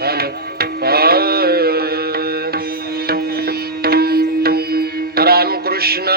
Hello Ramakrishna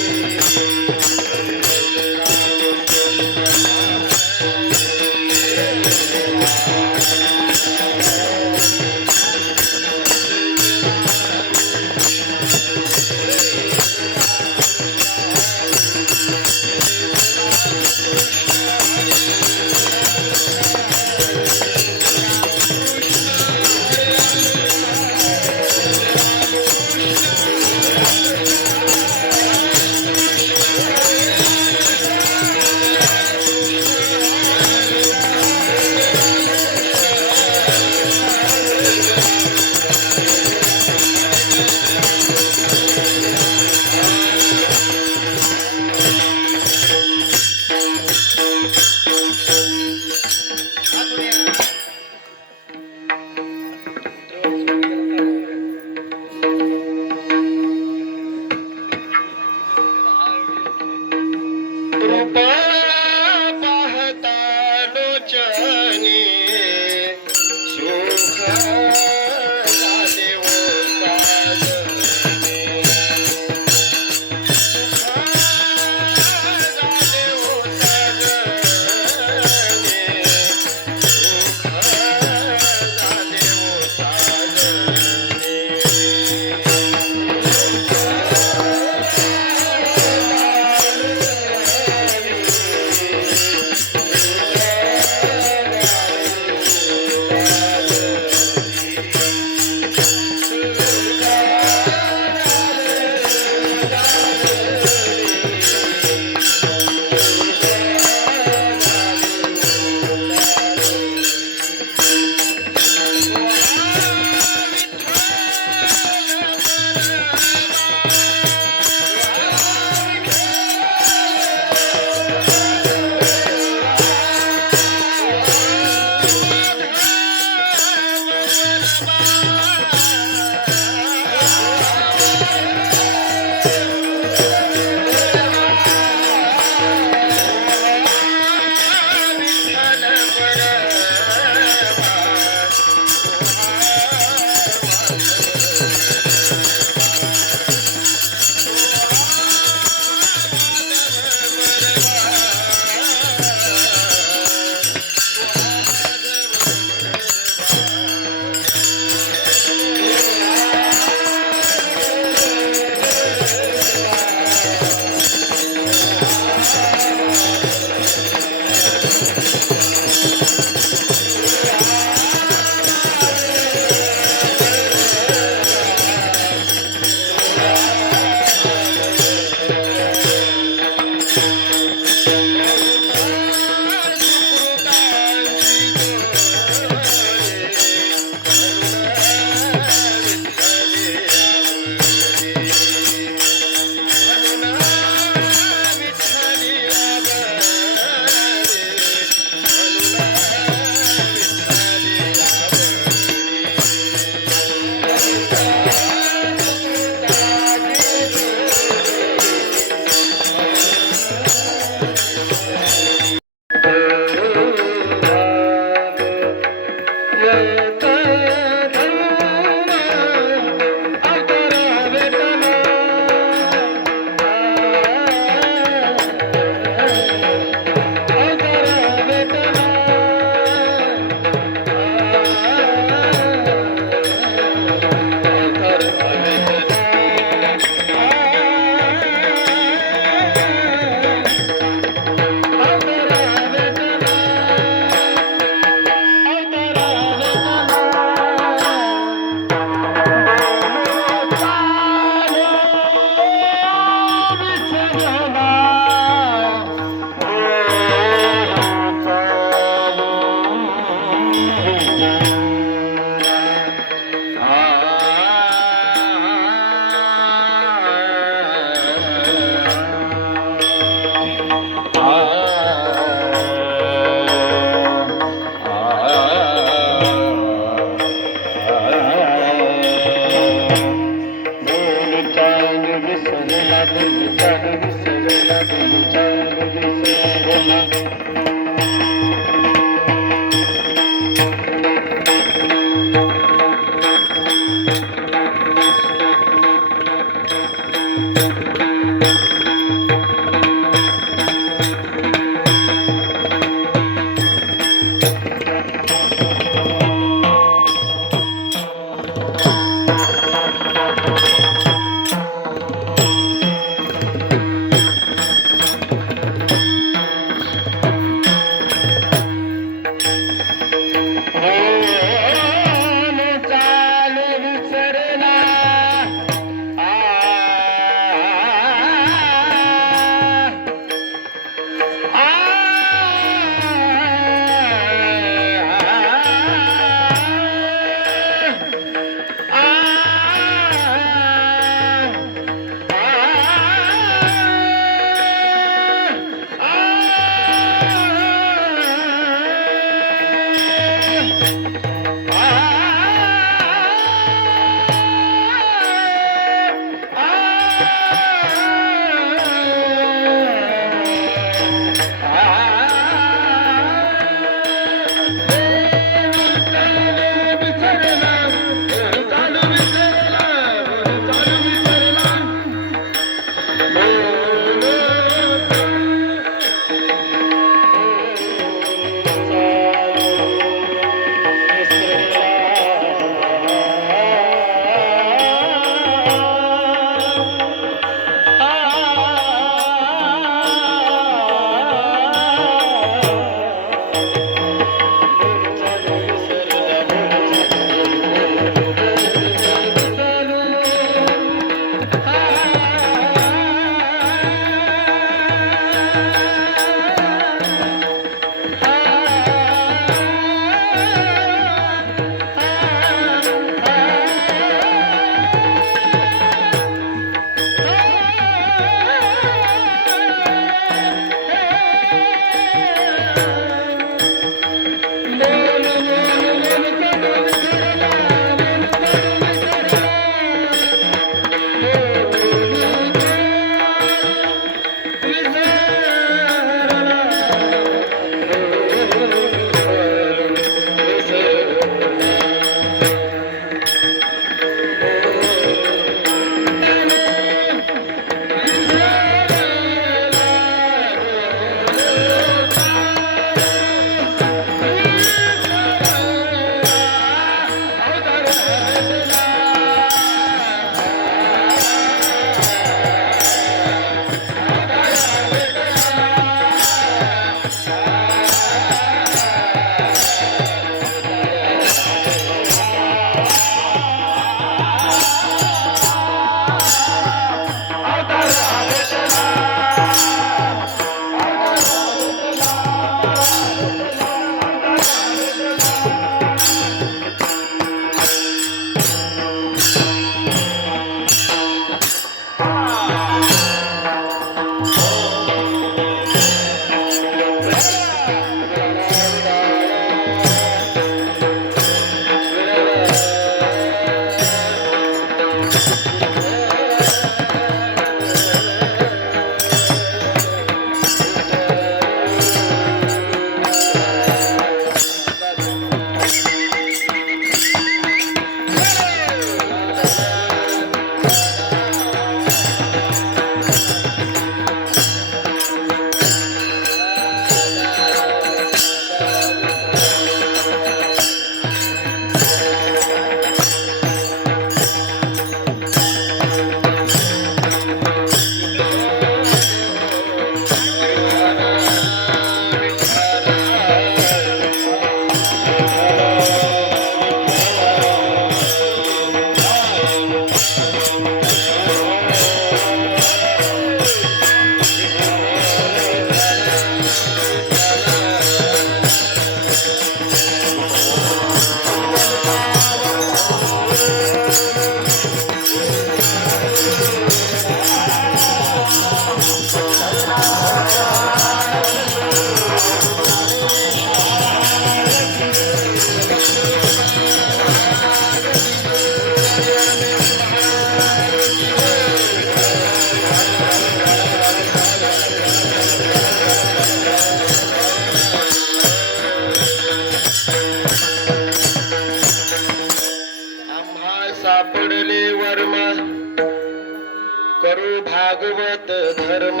Bhagwat धर्म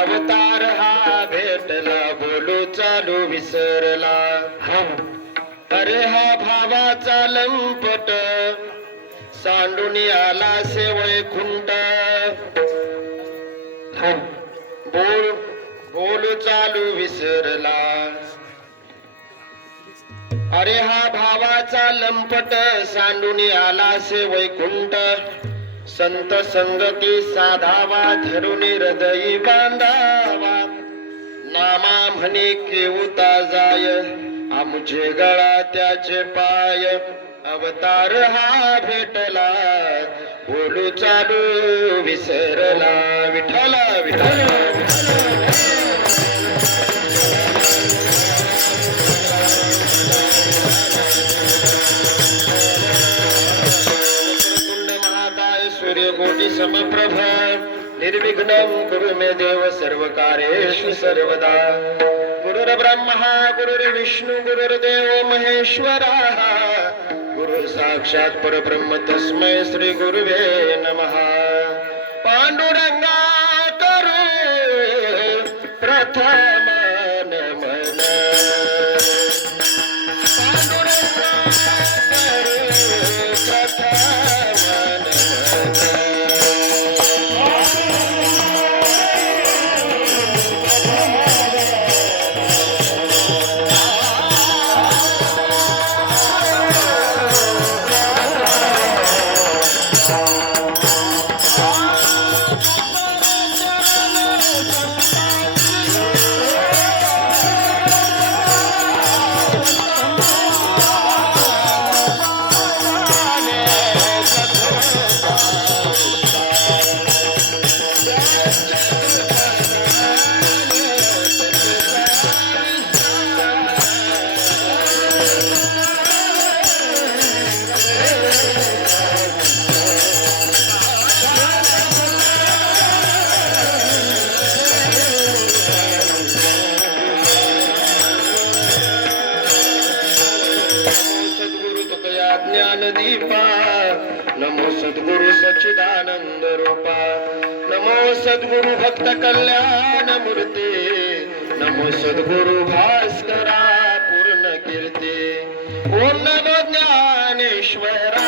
अवतार हा भेटला बोलू चालू विसरला अरे हा भावाचा लंपट सांडून आला से वैकुंठ बोलू चालू विसरला अरे हा भावाचा लंपट सांडून आला से वैकुंठ संत संगती साधावा धरून हृदयी बांधावा नामा म्हणे केवता जाय आमुचे गळा त्याचे पाय अवतार हा भेटला बोलू चालू विसरला विठ्ठला विठ्ठला सूर्यकोटि समप्रभ निर्विघ्नं कुरु मे देव सर्वकार्येषु सर्वदा गुरुर्ब्रह्मा गुरुर्विष्णु गुरुर्देवो महेश्वरः गुरु साक्षात् परब्रह्म तस्मै श्री गुरुवे नमः पांडुरंगा करू प्रथम नमन ज्ञानदीपा नमो सद्गुरु सच्चिदानंद रूपा नमो सद्गुरु भक्त कल्याण मूर्ती नमो सद्गुरु भास्करा पूर्ण कीर्ती ओम नमो ज्ञानेश्वरा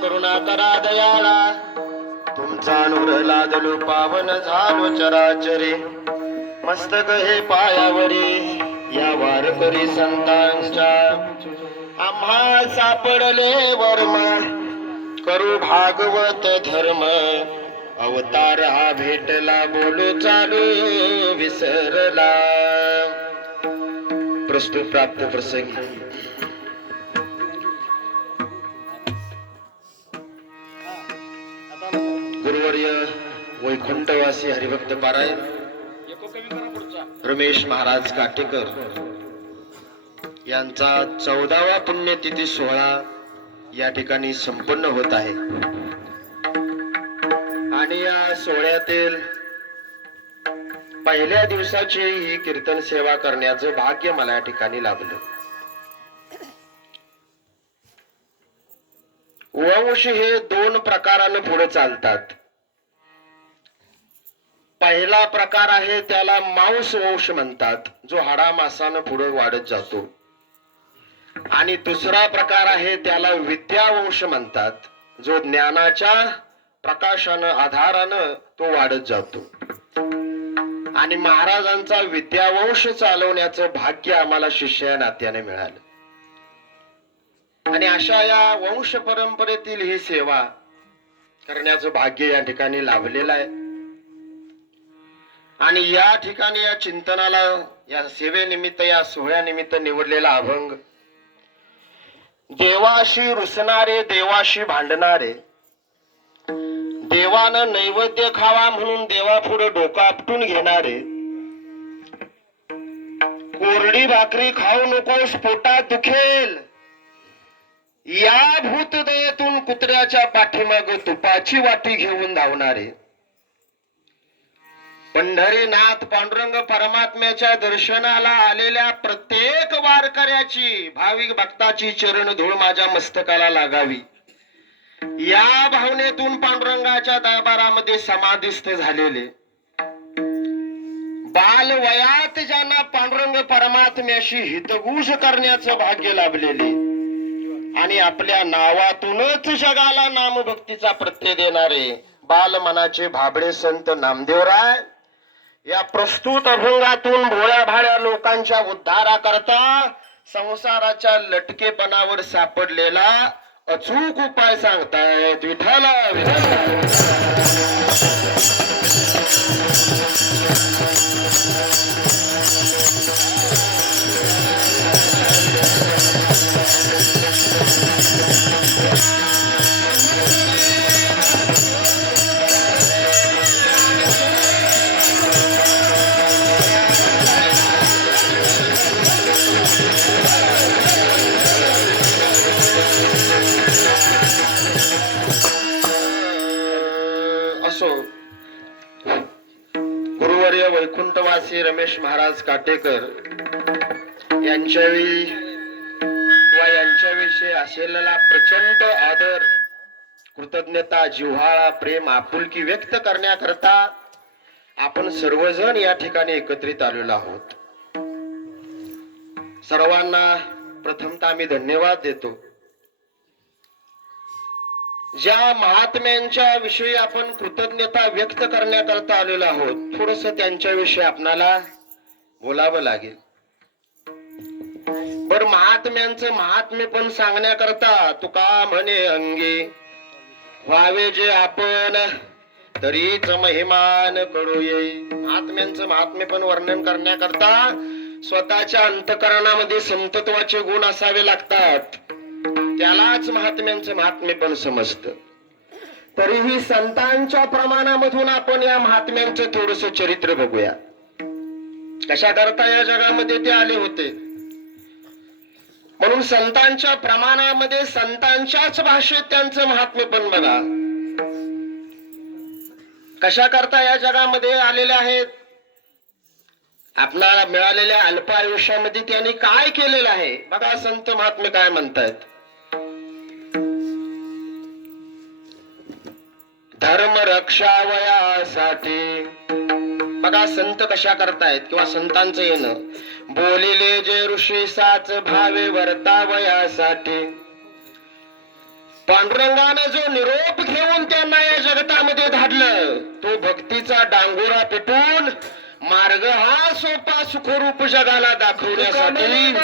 करुणाकरा दयाळा तुमचा नूर लादलो पावन झालो चराचरे मस्तक हे पायावरी या वारकरी संतांच्या आम्हा सापडले वर्म करू भागवत धर्म अवतार हा भेटला बोलू चालू विसरला प्रस्तुत प्राप्त प्रसंगी गुरुवर्य वैकुंठवासी हरिभक्त पारायण रमेश महाराज काटेकर यांचा 14वा पुण्यतिथी सोहळा या ठिकाणी संपन्न होत आहे। सोहळ्यातील पहिल्या दिवसाची ही कीर्तन सेवा करण्याचं भाग्य मला या ठिकाणी लाभलं. वंश हे दोन प्रकाराने पुढे चालतात. पहिला प्रकार आहे त्याला मांस वंश म्हणतात, जो हाडामासानं पुढे वाढत जातो. आणि दुसरा प्रकार आहे त्याला विद्यावंश म्हणतात, जो ज्ञानाच्या प्रकाशानं आधारानं तो वाढत जातो. आणि महाराजांचा विद्यावंश चालवण्याचं भाग्य आम्हाला शिष्य या नात्याने मिळालं. आणि अशा या वंश परंपरेतील ही सेवा करण्याचं भाग्य या ठिकाणी लाभलेलं आहे. आणि या ठिकाणी या चिंतनाला, या सेवेनिमित्त, या सोहळ्यानिमित्त निवडलेला अभंग, देवाशी रुसणारे, देवाशी भांडणारे, देवानं नैवेद्य खावा म्हणून देवापुढे डोकं आपटून घेणारे, कोरडी भाकरी खाऊ नकोस पोटात दुखेल, या भूतदयेतून कुत्र्याच्या पाठीमाग तुपाची वाटी घेऊन धावणारे, पंढरीनाथ पांडुरंग परमात्म्याच्या दर्शनाला आलेल्या प्रत्येक वारकऱ्याची, भाविक भक्ताची चरण धूळ माझ्या मस्तकाला लागावी, या भावनेतून पांडुरंगाच्या दरबारामध्ये समाधिस्थ झालेले, बाल वयात ज्यांना पांडुरंग परमात्म्याशी हितगुज करण्याचं भाग्य लाभलेले आणि आपल्या नावातूनच जगाला नामभक्तीचा प्रत्यय देणारे बाल मनाचे भाबडे संत नामदेवराय या प्रस्तुत अभंगातून भोळ्या भाड्या लोकांच्या उद्धाराकरता संसाराच्या लटकेपणावर सापडलेला अचूक उपाय सांगतायत. विठ्ठला गुरुवर्य वैकुंठवासी रमेश महाराज काटेकर यांच्याविषयी किंवा यांच्याविषयी असलेला प्रचंड आदर, कृतज्ञता, जिव्हाळा, प्रेम, आपुलकी व्यक्त करण्याकरता आपण सर्वजण या ठिकाणी एकत्रित आलेलो आहोत. सर्वांना प्रथमतः आम्ही धन्यवाद देतो. ज्या महात्म्यांच्या विषयी आपण कृतज्ञता व्यक्त करण्याकरता आलेलो आहोत, थोडस त्यांच्याविषयी आपणाला बोलावं लागेल. बर, महात्म्यांचं महात्म्य पण सांगण्याकरता तुका म्हणे अंगी व्हावे जे आपण तरीच महिमान कळू येई. महात्म्यांचं महात्म्य पण वर्णन करण्याकरता स्वतःच्या अंतःकरणामध्ये समतत्वाचे गुण असावे लागतात, त्यालाच महात्म्यांचं महात्म्य पण समजतं. तरीही संतांच्या प्रमाणामधून आपण या महात्म्यांचं थोडस चरित्र बघूया. कशा करता या जगामध्ये ते आले होते, म्हणून संतांच्या प्रमाणामध्ये संतांच्याच भाषेत त्यांचं महात्म्य पण बघा. कशा करता या जगामध्ये आलेले आहेत, आपल्याला मिळालेल्या अल्प आयुष्यामध्ये त्यांनी काय केलेलं आहे बघा. संत महात्मे काय म्हणतात, धर्म रक्षावयासाठी. बघा संत कशा करतायत किंवा संतांचं येणं, बोलिले जे ऋषी साच भावे वर्तावयासाठी. पांडुरंगाने जो निरोप घेऊन त्यांना या जगतामध्ये धाडलं, तो भक्तीचा डांगोरा पेटून मार्ग हा सोपा सुखरूप जगाला दाखवण्यासाठी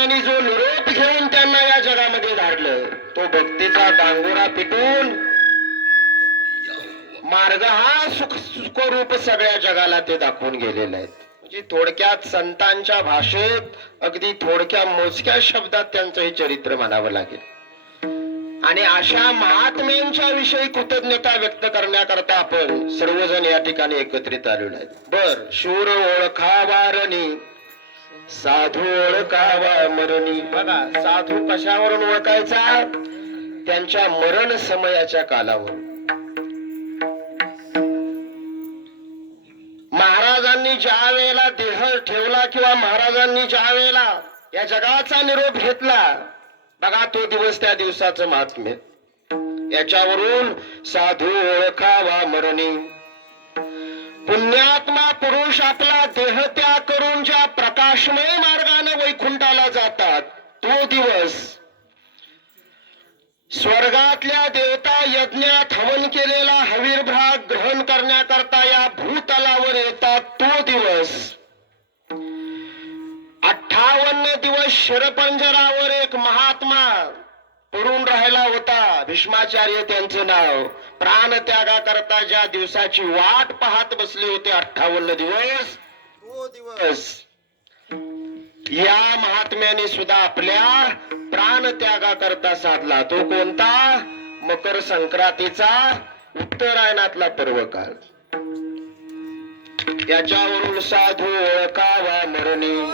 महात्म्यांनी जो निरोप घेऊन त्यांना या जगामध्ये धाडलं, तो भक्तीचा डांगोरा पिटून मार्ग हा सुखरूप सगळ्या जगाला ते दाखवून गेलेले आहेत. म्हणजे थोडक्यात संतांच्या भाषेत अगदी थोडक्या मोजक्या शब्दात त्यांचं हे चरित्र म्हणावं लागेल. आणि अशा महात्म्यांच्या विषयी कृतज्ञता व्यक्त करण्याकरता आपण सर्वजण या ठिकाणी एकत्रित आलेलो आहेत. बर, शूर ओळखावारणी साधू ओळखावा मरणी. बघा, साधू कशावरून ओळखायचा? त्यांच्या मरण समयाच्या कालावर. महाराजांनी ज्या वेळेला देह ठेवला किंवा महाराजांनी ज्या वेळेला या जगाचा निरोप घेतला, बघा तो दिवस, त्या दिवसाचं महात्म्य. याच्यावरून साधू ओळखावा मरणी. पुण्यात्मा पुरुष आपला देह त्याग करून ज्या प्रकाशमय मार्गाने वैकुंठाला जातात, तो दिवस. स्वर्गातल्या देवता यज्ञात हवन केलेला हवीरभाग ग्रहण करण्याकरता या भूतलावर येतात, तो दिवस. 58 दिवस शरपंजरावर एक महात्मा पडून राहिला होता, भीष्माचार्य त्यांचं नाव. प्राण त्यागा करता ज्या दिवसाची वाट पाहत बसले होते 58 दिवस, तो दिवस या महात्म्याने सुद्धा आपल्या प्राण त्यागा करता साधला. तो कोणता? मकर संक्रांतीचा उत्तरायणातला पर्व काळ. याच्यावरून साधू ओळखावा मरणी.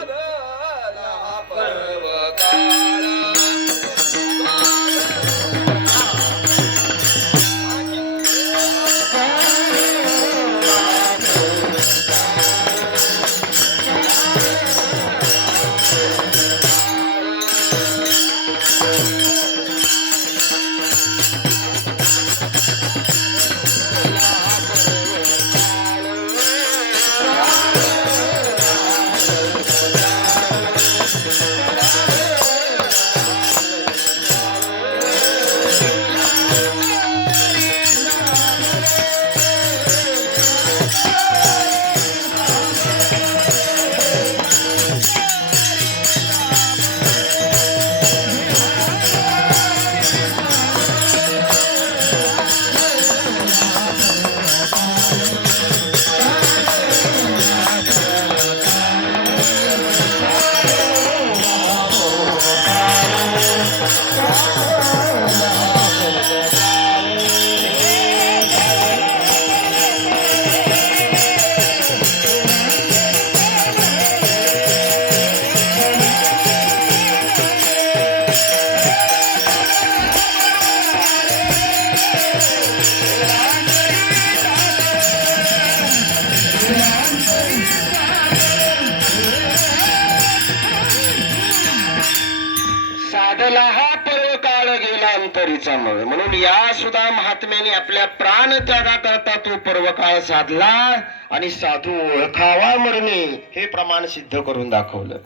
म्हणून या सुद्धा महात्म्याने आपल्या प्राण त्यागा करता तो पर्व काळ साधला आणि साधू ओळखावा मरणे हे प्रमाण सिद्ध करून दाखवलं.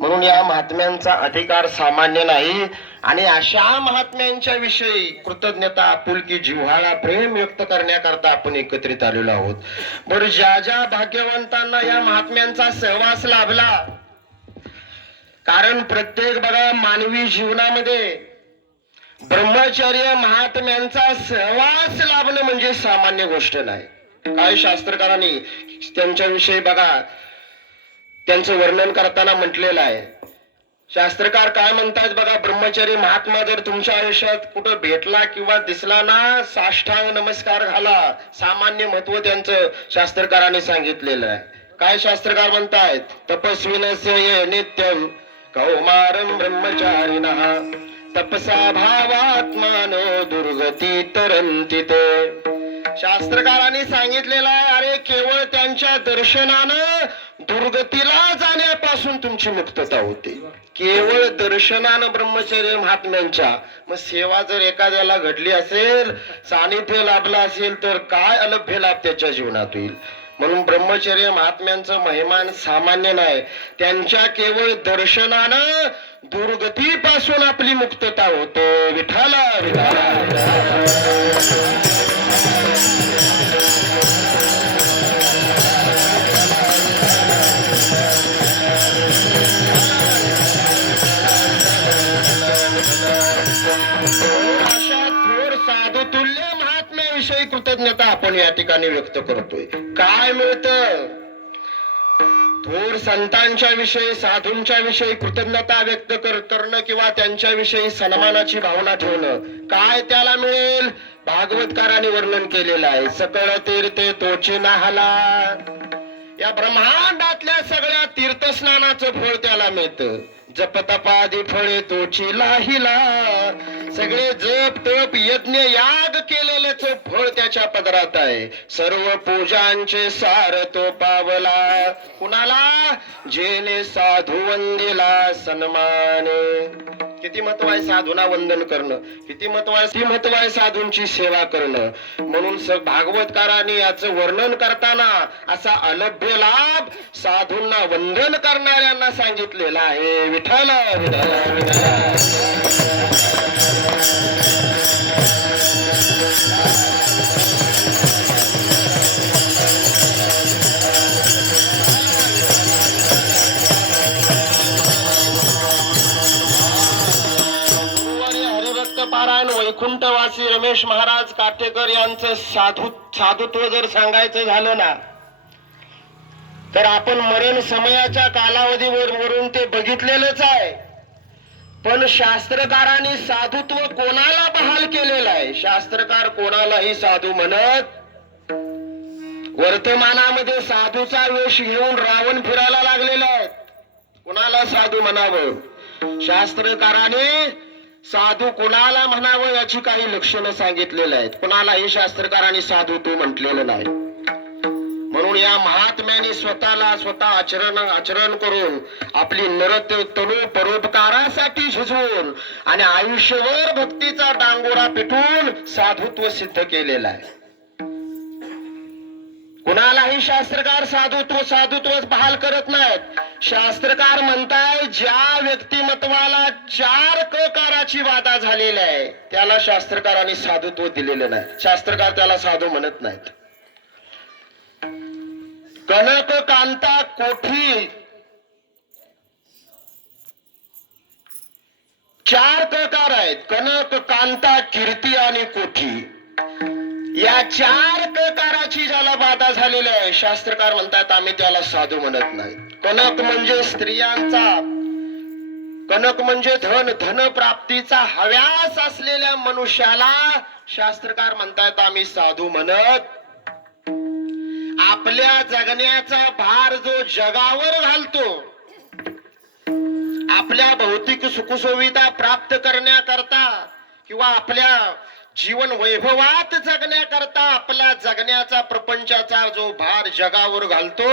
म्हणून या महात्म्यांचा अधिकार सामान्य नाही. आणि अशा महात्म्यांच्या विषयी कृतज्ञता, आपुलकी, जिव्हाळा, प्रेम व्यक्त करण्याकरता आपण एकत्रित आलेलो आहोत. बरं, ज्या ज्या भाग्यवंतांना या महात्म्यांचा सहवास लाभला, कारण प्रत्येक बघा मानवी जीवनामध्ये ब्रह्मचर्य महात्म्यांचा सहवास लाभणं म्हणजे सामान्य गोष्ट नाही. काय शास्त्रकारांनी त्यांच्याविषयी बघा त्यांचं वर्णन करताना म्हटलेलं आहे. शास्त्रकार काय म्हणतात बघा, ब्रह्मचर्य महात्मा जर तुमच्या आयुष्यात कुठं भेटला किंवा दिसला ना, साष्टांग नमस्कार घाला. सामान्य महत्व त्यांचं शास्त्रकारांनी सांगितलेलं आहे. काय शास्त्रकार म्हणतायत? तपस्विनस्य नित्यम कौमारम ब्रह्मचारिणः तपसा भावात्मानो दुर्गती तरंती ते. शास्त्रकारांनी सांगितलेलं आहे, अरे केवळ त्यांच्या दर्शनानं दुर्गतीला जाण्यापासून तुमची मुक्तता होते. केवळ दर्शनानं ब्रह्मचर्य महात्म्यांच्या. मग सेवा जर एखाद्याला घडली असेल, सानिध्य लाभलं असेल, तर काय अलभ्य लाभ त्याच्या जीवनात होईल. म्हणून ब्रह्मचर्य महात्म्यांचं महिमान सामान्य नाही. त्यांच्या केवळ दर्शनानं दुर्गतीपासून आपली मुक्तता होते. विठाला विठाला. कृतज्ञता आपण या ठिकाणी व्यक्त करतोय. काय मिळतं? थोर संतांच्या विषयी, साधूंच्या विषयी कृतज्ञता व्यक्त करणं किंवा त्यांच्या विषयी सन्मानाची भावना ठेवणं. काय त्याला मिळेल? भागवतकारांनी वर्णन केलेलं आहे. सकळ तीर्थे तोची नाहला. या ब्रह्मांडातल्या सगळ्या तीर्थस्नानाचं फळ त्याला मिळतं. जपतपादी फळे तोची लाहिला. सगळे जप तप यज्ञ याग केलेल्याच फळ त्याच्या पदरात आहे. सर्व पूजांचे सार तो पावला. कुणाला? जेने साधू वंदिला सन्माने. किती महत्व आहे साधूंना वंदन करणं, किती महत्व आहे साधूंची सेवा करणं. म्हणून भागवतकारांनी याचं वर्णन करताना असा अलभ्य लाभ साधूंना वंदन करणाऱ्यांना सांगितलेला आहे. विठ्ठल विठ्ठल विठ्ठल. पारायण वैकुंठवासी रमेश महाराज काटेकर यांचं साधुत्व जर सांगायचं झालं ना, तर आपण मरण समयाच्या कालावधीवरून ते बघितलेलंच आहे. पण शास्त्रकारांनी साधुत्व कोणाला बहाल केलेलं आहे? शास्त्रकार कोणालाही साधू म्हणत. वर्तमानामध्ये साधूचा वेश घेऊन रावण फिरायला लागलेला आहे. कोणाला साधू म्हणावं? शास्त्रकाराने साधू कोणाला म्हणावं याची काही लक्षणं सांगितलेली आहेत. कोणालाही शास्त्रकारांनी साधू तू म्हटलेलं नाही. म्हणून या महात्म्याने स्वतः आचरण करून आपली तनु परोपकारासाठी झिजवून आणि आयुष्यभर भक्तीचा डांगोरा पिटून साधुत्व सिद्ध केलेलं आहे. कुणालाही शास्त्रकार साधुत्व बहाल करत नाहीत. शास्त्रकार म्हणताय ज्या व्यक्तिमत्वाला 4 ककाराची बाधा झालेली आहे त्याला शास्त्रकारांनी साधुत्व दिलेलं नाही. शास्त्रकार त्याला साधू म्हणत नाहीत. कनक कांता कोठी 4 ककार आहेत. कनक कांता कीर्ती आणि कोठी या 4 ककाराची ज्याला बाधा झालेली आहे शास्त्रकार म्हणतात आम्ही त्याला साधू म्हणत नाही. कनक म्हणजे स्त्रियांचा, कनक म्हणजे धन प्राप्तीचा हव्यास असलेल्या मनुष्याला शास्त्रकार म्हणतात आम्ही साधू म्हणत. आपल्या जगण्याचा भार जो जगावर घालतो, आपल्या भौतिक सुखसुविधा प्राप्त करण्याकरता किंवा आपल्या जीवन वैभवात जगण्याकरता आपला जगण्याचा प्रपंचाचा जो भार जगावर घालतो,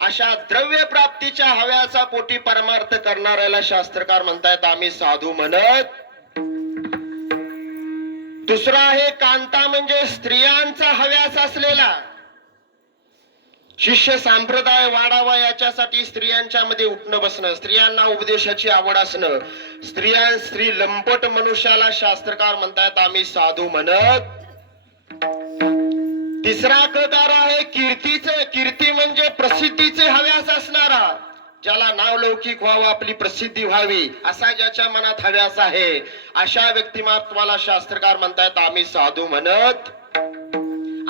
अशा द्रव्य प्राप्तीच्या हव्याचा पोटी परमार्थ करणाऱ्याला शास्त्रकार म्हणतात आम्ही साधू म्हणत. दुसरा आहे कांता म्हणजे स्त्रियांचा हव्यास असलेला. शिष्य संप्रदाय वाढावा याच्यासाठी स्त्रियांच्या मध्ये उठणं बसणं, स्त्रियांना उपदेशाची आवड असणं, स्त्री लंपट मनुष्याला शास्त्रकार म्हणतात आम्ही साधू म्हणत. तिसरा प्रकार आहे कीर्तीचे. कीर्ती म्हणजे प्रसिद्धीचे हव्यास असणारा, ज्याला नावलौकिक व्हावं, आपली प्रसिद्धी व्हावी असा ज्याच्या मनात हव्यास आहे, अशा व्यक्तिमत्वाला शास्त्रकार म्हणतात आम्ही साधू म्हणत.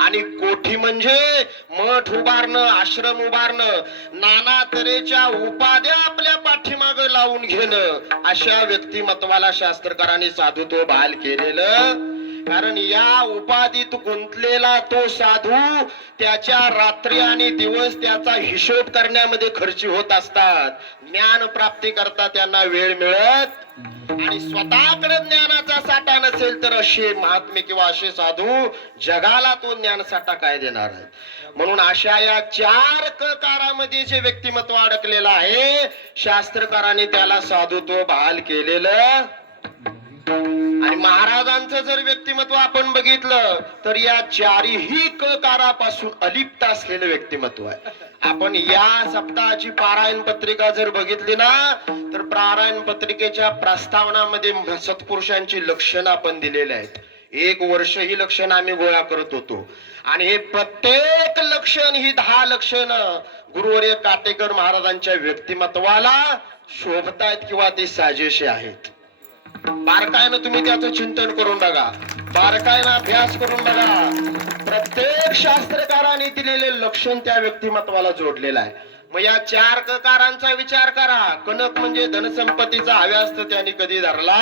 आणि कोठी म्हणजे मठ उभारणं, आश्रम उभारणं, नाना तऱ्हेच्या उपाध्या आपल्या पाठीमाग लावून घेणं, अशा व्यक्तिमत्वाला शास्त्रकारांनी साधुत्व बहाल केलेलं. कारण या उपाधीत गुंतलेला तो साधू त्याच्या रात्री आणि दिवस त्याचा हिशोब करण्यामध्ये खर्ची होत असतात. ज्ञान प्राप्ती करता त्यांना वेळ मिळत आणि स्वतःकडे ज्ञानाचा साठा नसेल तर असे महात्मे किंवा असे साधू जगाला तो ज्ञान साठा काय देणार आहे. म्हणून अशा या 4 ककारामध्ये जे व्यक्तिमत्व अडकलेलं आहे शास्त्रकारांनी त्याला साधुत्व बहाल केलेलं. आणि महाराजांचं जर व्यक्तिमत्व आपण बघितलं तर या 4ही ककारापासून अलिप्त असलेलं व्यक्तिमत्व आहे. आपण या सप्ताहाची पारायण पत्रिका जर बघितली ना तर पारायण पत्रिकेच्या प्रस्तावनामध्ये सत्पुरुषांची लक्षणं आपण दिलेली आहेत. 1 वर्ष ही लक्षणं आम्ही गोळा करत होतो आणि हे प्रत्येक लक्षण ही 10 लक्षणं गुरुवर्य काटेकर महाराजांच्या व्यक्तिमत्वाला शोभतायत किंवा ते साजेसे आहेत. बारकाईनं तुम्ही त्याचं चिंतन करून बघा, बारकाईनं अभ्यास करून बघा. प्रत्येक शास्त्रकाराने दिलेले लक्षण त्या व्यक्तिमत्वाला जोडलेलं आहे. मग या 4 ककारांचा विचार करा. कनक म्हणजे धनसंपत्तीचा हव्यास तर त्यांनी कधी धरला.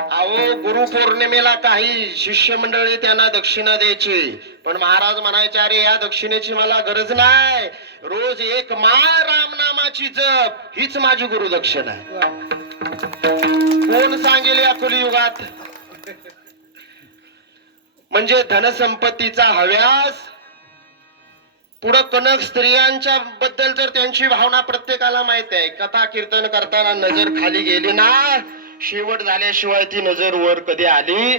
अहो गुरुपौर्णिमेला काही शिष्यमंडळी त्यांना दक्षिणा द्यायची, पण महाराज म्हणायचे अरे या दक्षिणेची मला गरज नाही, रोज एक माळ रामनामाची जप हीच माझी गुरुदक्षिणा आहे. कोण सांगेल या कलियुगात? म्हणजे धनसंपत्तीचा हव्यास. पुढं कनक स्त्रियांच्या बद्दल तर त्यांची भावना प्रत्येकाला माहित आहे. कथा कीर्तन करताना नजर खाली गेली ना, शेवट झाल्याशिवाय ती नजर वर कधी आली.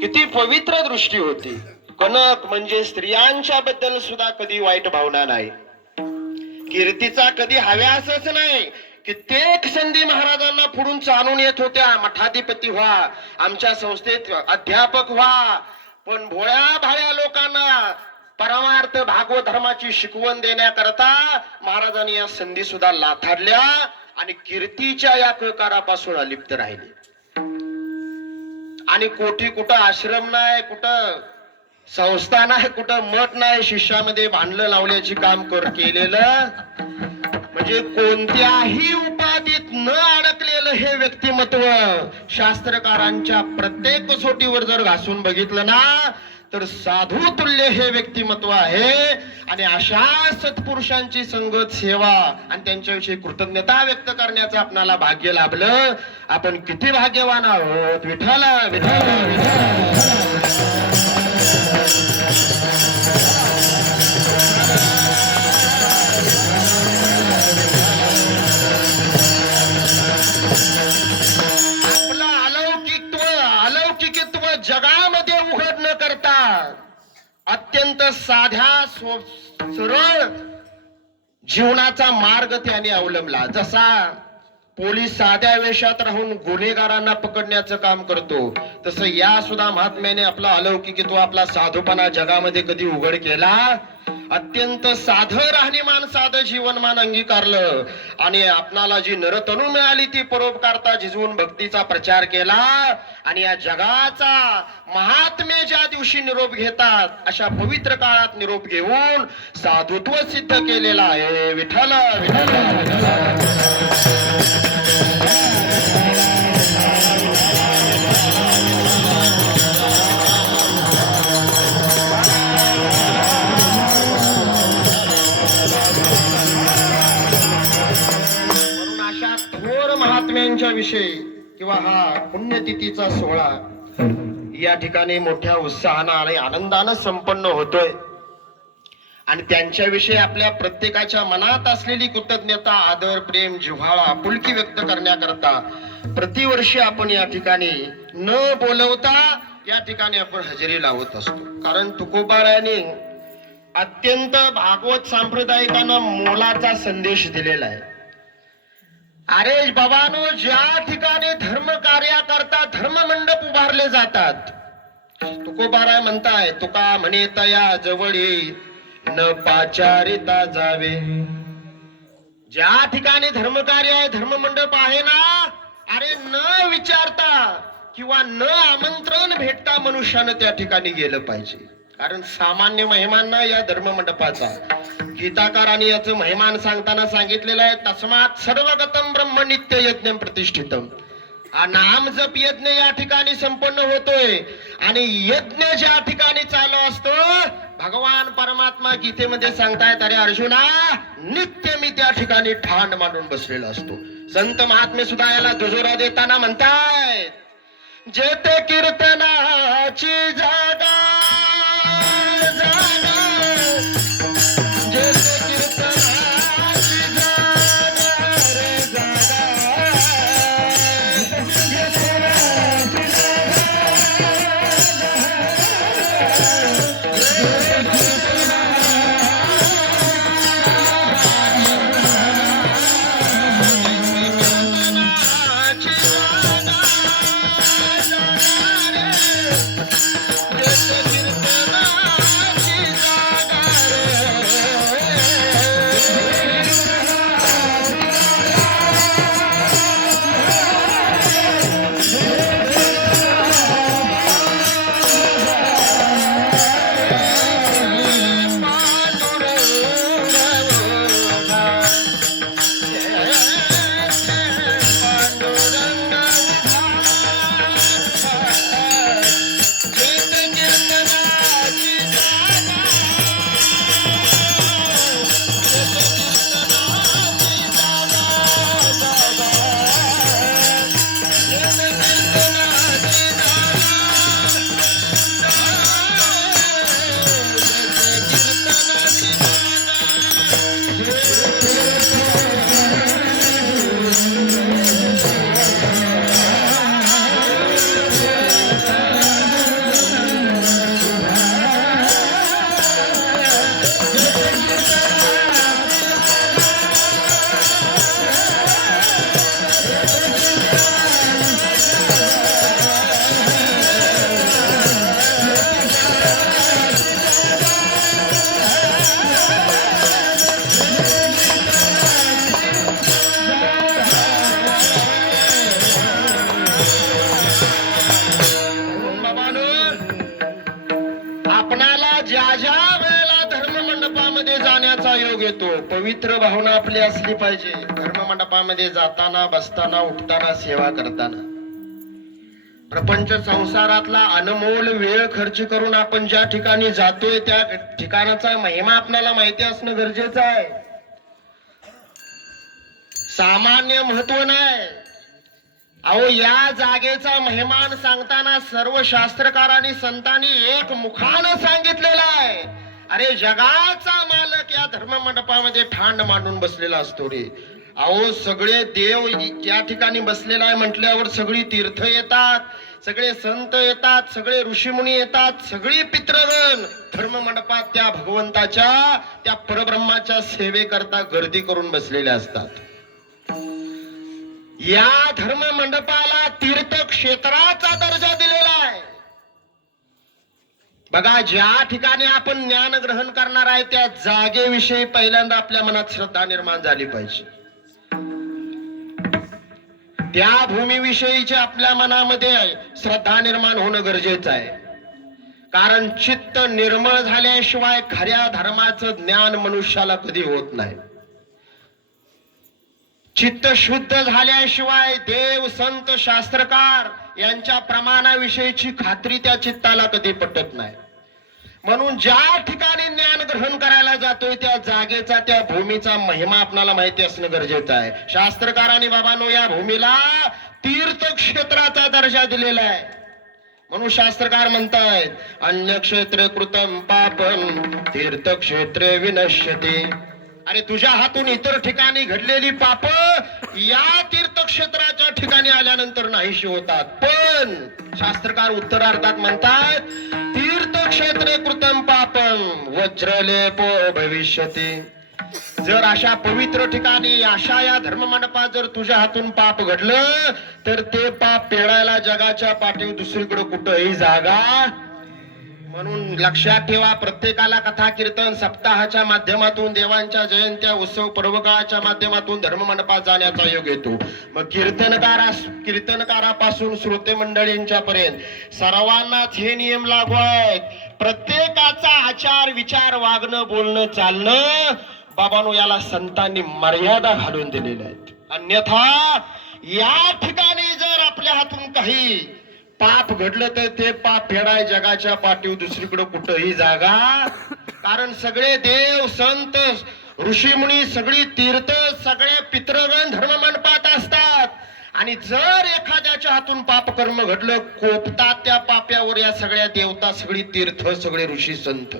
किती पवित्र दृष्टी होती. कनक म्हणजे स्त्रियांच्या बद्दल सुद्धा कधी वाईट भावना नाही, कीर्तीचा कधी हव्यासच नाही. कित्येक संधी महाराजांना पुढून चालून येत होत्या. मठाधिपती व्हा, आमच्या संस्थेत अध्यापक व्हा, पण भोळ्या भाळ्या लोकांना परमार्थ भागवत धर्माची शिकवण देण्याकरता महाराजांनी या संधी सुद्धा लाथाडल्या आणि कीर्तीच्या या ककारापासून अलिप्त राहिले. आणि कोठी कुठं आश्रम नाही, कुठं संस्था नाही, कुठं मठ नाही, शिष्यामध्ये भांडलं लावल्याची काम केलेलं. म्हणजे कोणत्याही उपाधीत न अडकलेलं हे व्यक्तिमत्व शास्त्रकारांच्या प्रत्येक कसोटीवर जर घासून बघितलं ना, तर साधू तुल्य हे व्यक्तिमत्व आहे. आणि अशा सत्पुरुषांची संगत सेवा आणि त्यांच्याविषयी कृतज्ञता व्यक्त करण्याचं आपणाला भाग्य लाभलं. आपण किती भाग्यवान आहोत. विठ्ठल विठ्ठल विठ्ठल. जगामध्ये उघड न करता अत्यंत साध्या सरळ जीवनाचा मार्ग त्याने अवलंबला. जसा पोलीस साध्या वेशात राहून गुन्हेगारांना पकडण्याचं काम करतो, तसं या सुद्धा महात्म्याने आपला अलौकिकत्व, आपला साधूपणा जगामध्ये कधी उघड केला. अत्यंत साधं राहणीमान, साधं जीवनमान अंगीकारलं आणि आपणाला जी नरतनू मिळाली ती परोपकारता झिजवून भक्तीचा प्रचार केला. आणि या जगाचा महात्मे ज्या दिवशी निरोप घेतात अशा पवित्र काळात निरोप घेऊन साधुत्व सिद्ध केलेला आहे. विठ्ठल विठ्ठल. महात्म्यांच्या विषयी किंवा हा पुण्यतिथीचा सोहळा या ठिकाणी मोठ्या उत्साहानं आणि आनंदानं संपन्न होतोय. आणि त्यांच्याविषयी आपल्या प्रत्येकाच्या मनात असलेली कृतज्ञता, आदर, प्रेम, जिव्हाळा, आपुलकी व्यक्त करण्याकरता प्रतिवर्षी आपण या ठिकाणी न बोलवता या ठिकाणी आपण हजेरी लावत असतो. कारण तुकोबारायांनी अत्यंत भागवत सांप्रदायिकांना मोलाचा संदेश दिलेला आहे. अरे बाबानो, ज्या ठिकाणी धर्म कार्याकरता धर्म मंडप उभारले जातात, तुकोबाराय म्हणताय, तुका म्हणे तया जवळी न पाचारिता जावे. ज्या ठिकाणी धर्मकार्य आहे, धर्म मंडप आहे ना, अरे न विचारता किंवा न आमंत्रण भेटता मनुष्यानं त्या ठिकाणी गेलं पाहिजे. कारण सामान्य महिमांना या धर्म मंडपाचा गीताकारांनी याचं महिमान सांगताना सांगितलेलं आहे, तस्मात सर्वगतम ब्रह्म नित्य यज्ञ प्रतिष्ठितम. हा नाम जप यज्ञ या ठिकाणी संपन्न होतोय. आणि यज्ञ ज्या ठिकाणी चालू असतो, भगवान परमात्मा गीतेमध्ये सांगतायत, अरे अर्जुना, नित्य मी त्या ठिकाणी ठाण मांडून बसलेला असतो. संत महात्मे सुद्धा याला दुजोरा देताना म्हणतायत, जेते कीर्तनाची जागा Yes, मंडपामध्ये जाण्याचा योग येतो. पवित्र भावना आपली असली पाहिजे. धर्म मंडपामध्ये जाताना, बसताना, उठताना, सेवा करताना. प्रपंच संसारातला अनमोल वेळ खर्च करून आपण ज्या ठिकाणी जातोय त्या ठिकाणाचा महिमा आपल्याला माहिती असणं गरजेचं आहे. सामान्य महत्व नाही. अहो, या जागेचा महिमान सांगताना सर्व शास्त्रकारांनी संतांनी एक मुखानं सांगितलेला आहे. अरे, जगाचा मालक या धर्म मंडपामध्ये ठाण मांडून बसलेला असतो रे. अहो, सगळे देव या ठिकाणी बसलेला आहे म्हटल्यावर सगळी तीर्थ येतात, सगळे संत येतात, सगळे ऋषीमुनी येतात, सगळी पितृगण धर्म मंडपात त्या भगवंताच्या, त्या परब्रह्माच्या सेवेकरता गर्दी करून बसलेले असतात. या धर्म मंडपाला तीर्थक्षेत्राचा दर्जा दिलेला आहे. बघा, ज्या ठिकाणी आपण ज्ञान ग्रहण करणार आहे त्या जागेविषयी पहिल्यांदा आपल्या मनात श्रद्धा निर्माण झाली पाहिजे. त्या भूमीविषयीची आपल्या मनामध्ये श्रद्धा निर्माण होणं गरजेचं आहे. कारण चित्त निर्मळ झाल्याशिवाय खऱ्या धर्माचं ज्ञान मनुष्याला कधी होत नाही. चित्त शुद्ध झाल्याशिवाय देव, संत, शास्त्रकार यांच्या प्रमाणाविषयीची खात्री त्या चित्ताला कधी पटत नाही. म्हणून ज्या ठिकाणी ज्ञान ग्रहण करायला जातोय त्या जागेचा, त्या भूमीचा महिमा आपल्याला माहिती असणं गरजेचं आहे. शास्त्रकारांनी बाबांनो या भूमीला तीर्थक्षेत्राचा दर्जा दिलेला आहे. म्हणून शास्त्रकार म्हणतायत, अन्य क्षेत्र कृतम पापम तीर्थक्षेत्रे विनश्यते. अरे, तुझ्या हातून इतर ठिकाणी घडलेली पाप या तीर्थक्षेत्राच्या ठिकाणी आल्यानंतर नाहीशी होतात. पण शास्त्रकार उत्तरार्धात म्हणतात, तीर्थक्षेत्रे कृतम पापम वज्रलेपो भविष्यते. जर अशा पवित्र ठिकाणी, अशा या धर्म मंडपात जर तुझ्या हातून पाप घडलं तर ते पाप फेडायला जगाच्या पाठीवर दुसरीकडे कुठंही जागा. म्हणून लक्षात ठेवा, प्रत्येकाला कथा कीर्तन सप्ताहाच्या माध्यमातून, देवांच्या जयंत्या, उत्सव पर्वकाळाच्या माध्यमातून धर्म मंडपात जाण्याचा योग येतो. मग कीर्तनकारापासून श्रोते मंडळींच्या पर्यंत सर्वांनाच हे नियम लागू आहेत. प्रत्येकाचा आचार, विचार, वागणं, बोलणं, चालणं बाबांनो याला संतांनी मर्यादा घालून दिलेल्या आहेत. अन्यथा या ठिकाणी जर आपल्या हातून काही पाप घडलं तर ते पाप फेडाय जगाच्या पाठीवर दुसरीकडे कुठंही जागा. कारण सगळे देव, संत, ऋषीमुनी, सगळी तीर्थ, सगळे पितृगण धर्म मंडपात असतात. आणि जर एखाद्याच्या हातून पाप कर्म घडलं, कोपतात त्या पाप्यावर या सगळ्या देवता, सगळी तीर्थ, सगळे ऋषी संत.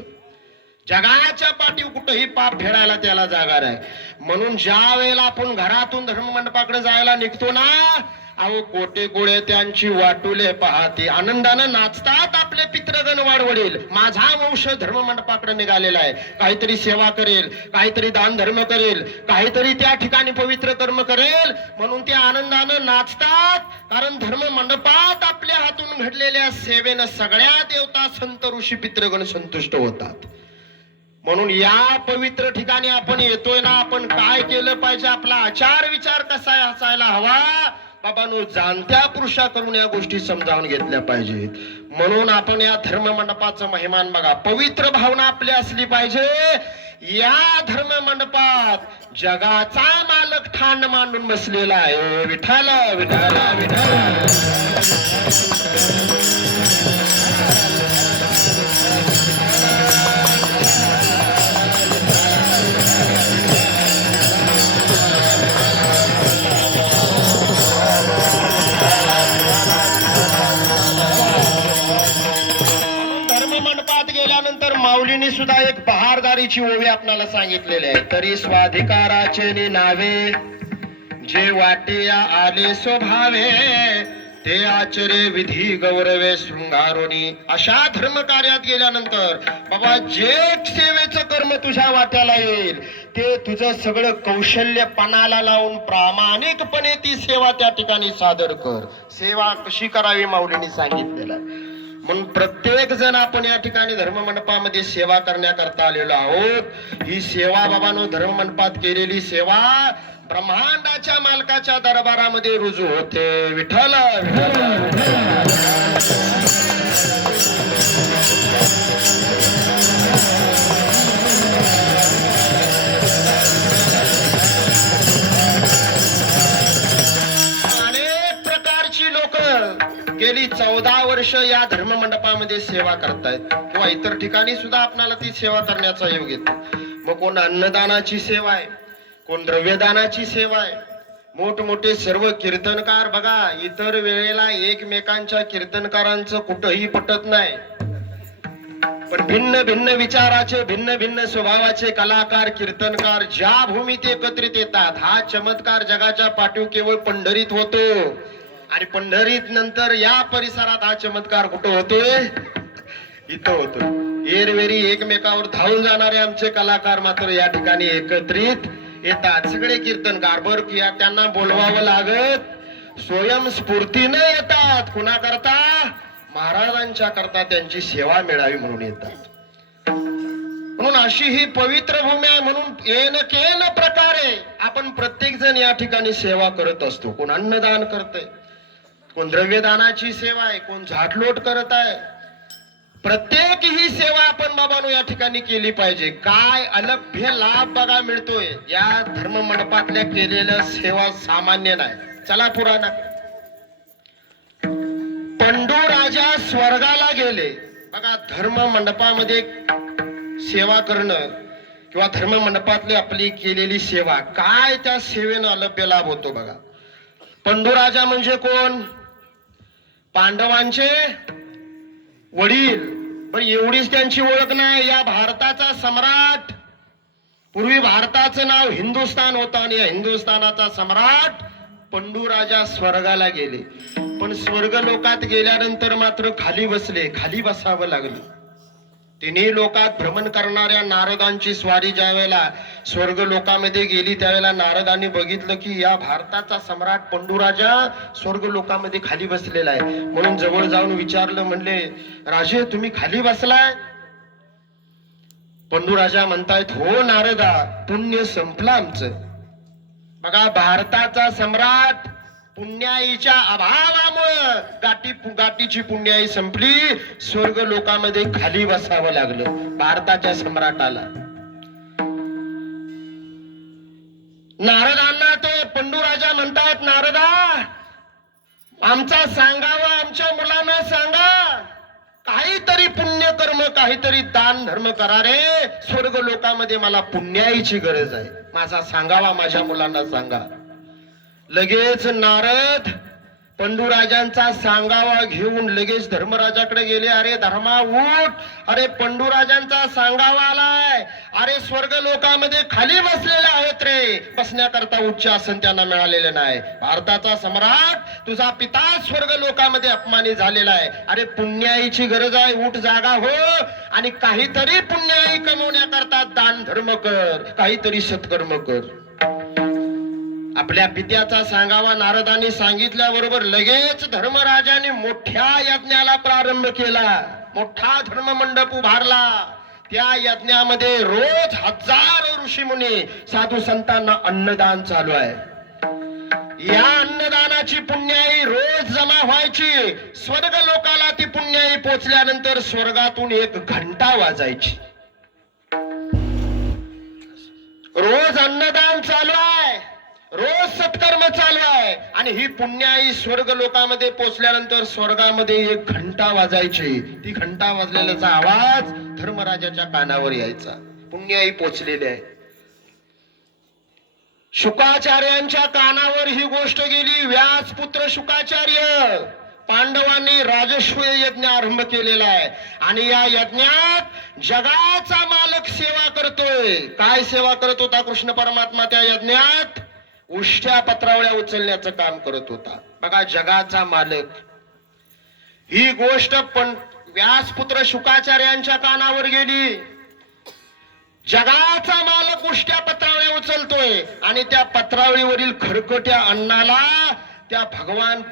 जगाच्या पाठीवर कुठंही पाप फेडायला त्याला जागा नाही. म्हणून ज्या वेळेला आपण घरातून धर्म मंडपाकडे जायला निघतो ना, अहो, कोटे कोळे त्यांची वाटुले पाहते, आनंदानं नाचतात आपले पितृगण वाडवडील. माझा वंश धर्म मंडपाकडे निघालेला आहे, काहीतरी सेवा करेल, काहीतरी दान धर्म करेल, काहीतरी त्या ठिकाणी पवित्र कर्म करेल, म्हणून ते आनंदानं नाचतात. कारण धर्म मंडपात आपल्या हातून घडलेल्या सेवेनं सगळ्या देवता, संत, ऋषी, पितृगण संतुष्ट होतात. म्हणून या पवित्र ठिकाणी आपण येतोय ना, आपण काय केलं पाहिजे, आपला आचार विचार कसा असायला हवा बाबांनो, जाणत्या पुरुषाकडून या गोष्टी समजावून घेतल्या पाहिजेत. म्हणून आपण या धर्म मंडपाचं महिमान बघा, पवित्र भावना आपली असली पाहिजे. या धर्म मंडपात जगाचा मालक ठाण मांडून बसलेला आहे. विठ्ठल विठ्ठल विठ्ठल. माऊलींनी सुद्धा एक बहारदारीची ओवी आपल्याला सांगितलेली आहे. तरी स्वाधिकाराचे नावे जे वाटिया आले स्वभावे, ते आचरे विधी गौरवे शृंगारोनी. अशा धर्म कार्यात गेल्यानंतर बाबा जे सेवेचं कर्म तुझ्या वाट्याला येईल ते तुझं सगळं कौशल्य पणाला लावून प्रामाणिकपणे ती सेवा त्या ठिकाणी सादर कर. सेवा कशी करावी माऊलींनी सांगितलेलं. म्हणून प्रत्येक जण आपण या ठिकाणी धर्म मंडपामध्ये सेवा करण्याकरता आलेलो आहोत. ही सेवा बाबांनो, धर्म मंडपात केलेली सेवा ब्रह्मांडाच्या मालकाच्या दरबारामध्ये रुजू होते. विठ्ठल विठ्ठल. वर्ष या धर्म मंडपामध्ये सेवा करतायत किंवा इतर ठिकाणी सुद्धा आपणाला ती सेवा करण्याचा योग येतो. मग कोण अन्नदानाची सेवा आहे, कोण द्रव्यदानाची सेवा आहे. मोठमोठे सर्व कीर्तनकार बघा, इतर वेळेला एकमेकांच्या कीर्तनकारांचं कुठंही पटत नाही, पण भिन्न भिन्न विचाराचे, भिन्न भिन्न स्वभावाचे कलाकार, कीर्तनकार ज्या भूमीत एकत्रित येतात, हा चमत्कार जगाच्या पाठीव केवळ पंढरीत होतो. आणि पंढरीत नंतर या परिसरात हा चमत्कार कुठं होतोय? इथं होतो. एरवेरी एकमेकावर धावून जाणारे आमचे कलाकार मात्र या ठिकाणी एकत्रित येतात. सगळे कीर्तनकार बर किया त्यांना बोलवावं लागत, स्वयंस्फूर्तीने येतात. कुणा करता? महाराजांच्या करता, त्यांची सेवा मिळावी म्हणून येतात. म्हणून अशी ही पवित्र भूमी आहे. म्हणून येन केन प्रकारे आपण प्रत्येक जण या ठिकाणी सेवा करत असतो. कोण अन्नदान करतय, कोण द्रव्यदानाची सेवा आहे, कोण झाटलोट करत आहे. प्रत्येक ही सेवा आपण बाबांनो या ठिकाणी केली पाहिजे. काय अलभ्य लाभ बघा मिळतोय या धर्म मंडपातल्या केलेल्या सेवा सामान्य नाही. चला पुराणात. पंडू राजा स्वर्गाला गेले. बघा, धर्म मंडपामध्ये सेवा करणं किंवा धर्म मंडपातली आपली केलेली सेवा, काय त्या सेवेनं अलभ्य लाभ होतो बघा. पंडू राजा म्हणजे कोण? पांडवांचे वडील. पण एवढीच त्यांची ओळख नाही. या भारताचा सम्राट, पूर्वी भारताचं नाव हिंदुस्थान होतं आणि या हिंदुस्थानाचा सम्राट पंडू राजा स्वर्गाला गेले. पण स्वर्ग लोकात गेल्यानंतर मात्र खाली बसले, खाली बसावं लागलं. तिन्ही लोकात भ्रमण करणाऱ्या नारदांची स्वारी ज्या वेळेला स्वर्ग लोकामध्ये गेली त्यावेळेला नारदांनी बघितलं की या भारताचा सम्राट पंडू राजा स्वर्ग लोकामध्ये खाली बसलेला आहे. म्हणून जवळ जाऊन विचारलं, म्हणले राजे तुम्ही खाली बसलाय? पंडू राजा म्हणतायत, हो नारदा, पुण्य संपलं आमचं. बघा, भारताचा सम्राट पुण्याईच्या अभावामुळे गाठीची पुण्याई संपली, स्वर्ग लोकामध्ये खाली बसावं लागलं भारताच्या सम्राटाला. नारदांना ते पंडू राजा म्हणतात, नारदा आमचा सांगावा, आमच्या मुलांना सांगा, काहीतरी पुण्यकर्म, काहीतरी दान धर्म करा रे. स्वर्ग लोकामध्ये मला पुण्याईची गरज आहे, माझा सांगावा, माझ्या मुलांना सांगा. लगेच नारद पंडू राजांचा सांगावा घेऊन लगेच धर्मराजाकडे गेले. अरे धर्मा उठ, अरे पंडू राजांचा सांगावा आलाय. अरे स्वर्ग लोकामध्ये खाली बसलेले आहेत रे, बसण्याकरता उच्च आसन त्यांना मिळालेलं नाही. भारताचा सम्राट तुझा पिता स्वर्ग लोकामध्ये अपमानित झालेला आहे. अरे पुण्याईची गरज आहे, उठ जागा हो आणि काहीतरी पुण्याई कमवण्याकरता दान धर्म कर, काहीतरी सत्कर्म कर. आपल्या पित्याचा सांगावा नारदांनी सांगितल्याबरोबर लगेच धर्मराजाने मोठ्या यज्ञाला प्रारंभ केला. मोठा धर्म मंडप उभारला. त्या यज्ञामध्ये रोज हजारो ऋषीमुनी साधू संतांना अन्नदान चालू आहे. या अन्नदानाची पुण्याई रोज जमा व्हायची. स्वर्ग लोकाला ती पुण्याई पोचल्यानंतर स्वर्गातून एक घंटा वाजायची. रोज अन्नदान चालू आहे, रोज सत्कर्म चालू आहे आणि ही पुण्याई स्वर्ग लोकामध्ये पोचल्यानंतर स्वर्गामध्ये एक घंटा वाजायची. ती घंटा वाजलेल्याचा आवाज धर्मराजाच्या कानावर यायचा. पुण्याई पोचलेली आहे. शुकाचार्यांच्या कानावर ही गोष्ट गेली. व्यासपुत्र शुकाचार्य, पांडवांनी राजस्वय यज्ञ आरंभ केलेला आहे आणि या यज्ञात जगाचा मालक सेवा करतोय. काय सेवा करत होता कृष्ण परमात्मा? त्या यज्ञात उष्ट्या पत्रावळ्या उचलण्याचं काम करत होता. बघा, जगाचा मालक. ही गोष्ट पण व्यासपुत्र शुकाचार्यांच्या कानावर गेली. जगाचा मालक उष्ट्या पत्रावळ्या उचलतोय आणि त्या पत्रावळीवरील खरकट्या अन्नाला त्या भगवान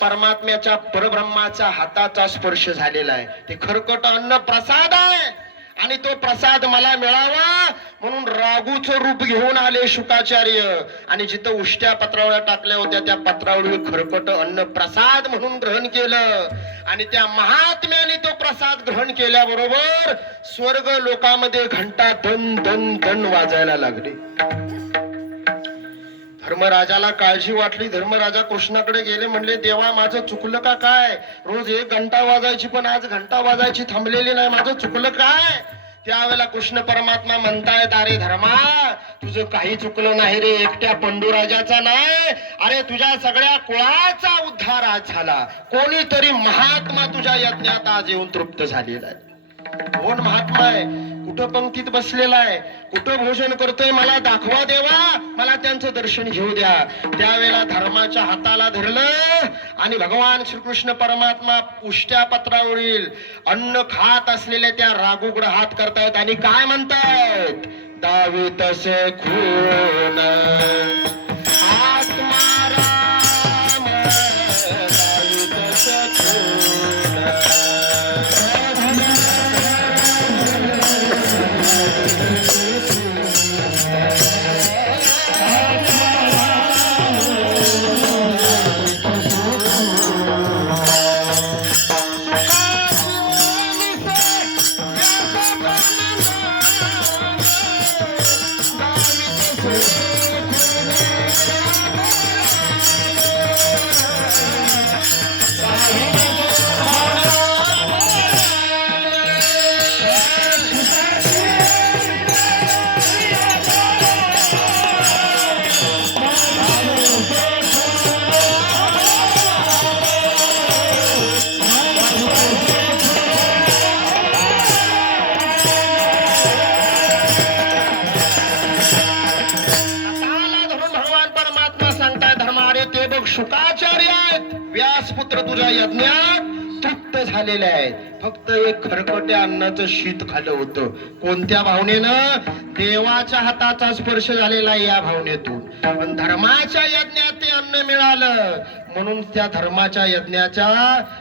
परमात्म्याच्या परब्रह्माच्या हाताचा स्पर्श झालेला आहे. ते खरकट अन्न प्रसाद आहे आणि तो प्रसाद मला मिळावा म्हणून रागूचं रूप घेऊन आले शुकाचार्य आणि जिथं उष्ट्या पत्रावळ्या टाकल्या होत्या त्या पत्रावळीवर खरकट अन्न प्रसाद म्हणून ग्रहण केलं आणि त्या महात्म्याने तो प्रसाद ग्रहण केल्याबरोबर स्वर्ग लोकामध्ये घंटा धन धन धन वाजायला लागले. धर्मराजाला काळजी वाटली. धर्मराजा कृष्णाकडे गेले, म्हणले देवा माझं चुकलं का काय? रोज 1 घंटा वाजायची पण आज घंटा वाजायची थांबलेली नाही, माझं चुकलं काय? त्यावेळेला कृष्ण परमात्मा म्हणतायत, अरे धर्मा तुझं काही चुकलं नाही रे, एकट्या पंडूराजाचा नाही, अरे तुझ्या सगळ्या कुळाचा उद्धार आज झाला. कोणीतरी महात्मा तुझ्या यज्ञात आज येऊन तृप्त झालेला आहे. कोण महात्मा आहे? कुठं पंक्तीत बसलेला आहे, कुठं भोजन करतोय, मला दाखवा देवा, मला त्यांचं दर्शन घेऊ द्या. त्यावेळेला धर्माच्या हाताला धरलं आणि भगवान श्रीकृष्ण परमात्मा उष्ट्या पत्रावरील अन्न खात असलेल्या त्या रागुगड हात करतायत आणि काय म्हणतायत? दावी तसे खून आत्मा राम, दावी तसे खून. शुकाचार्य आहेत, व्यासपुत्र तुझ्या यज्ञात तृप्त झालेले आहेत. फक्त एक खरकट्या अन्नाचं शीत खाल्लं होतं. कोणत्या भावनेनं? देवाच्या हाताचा स्पर्श झालेला या भावनेतून. पण धर्माच्या यज्ञात ते अन्न मिळालं म्हणून त्या धर्माच्या यज्ञाच्या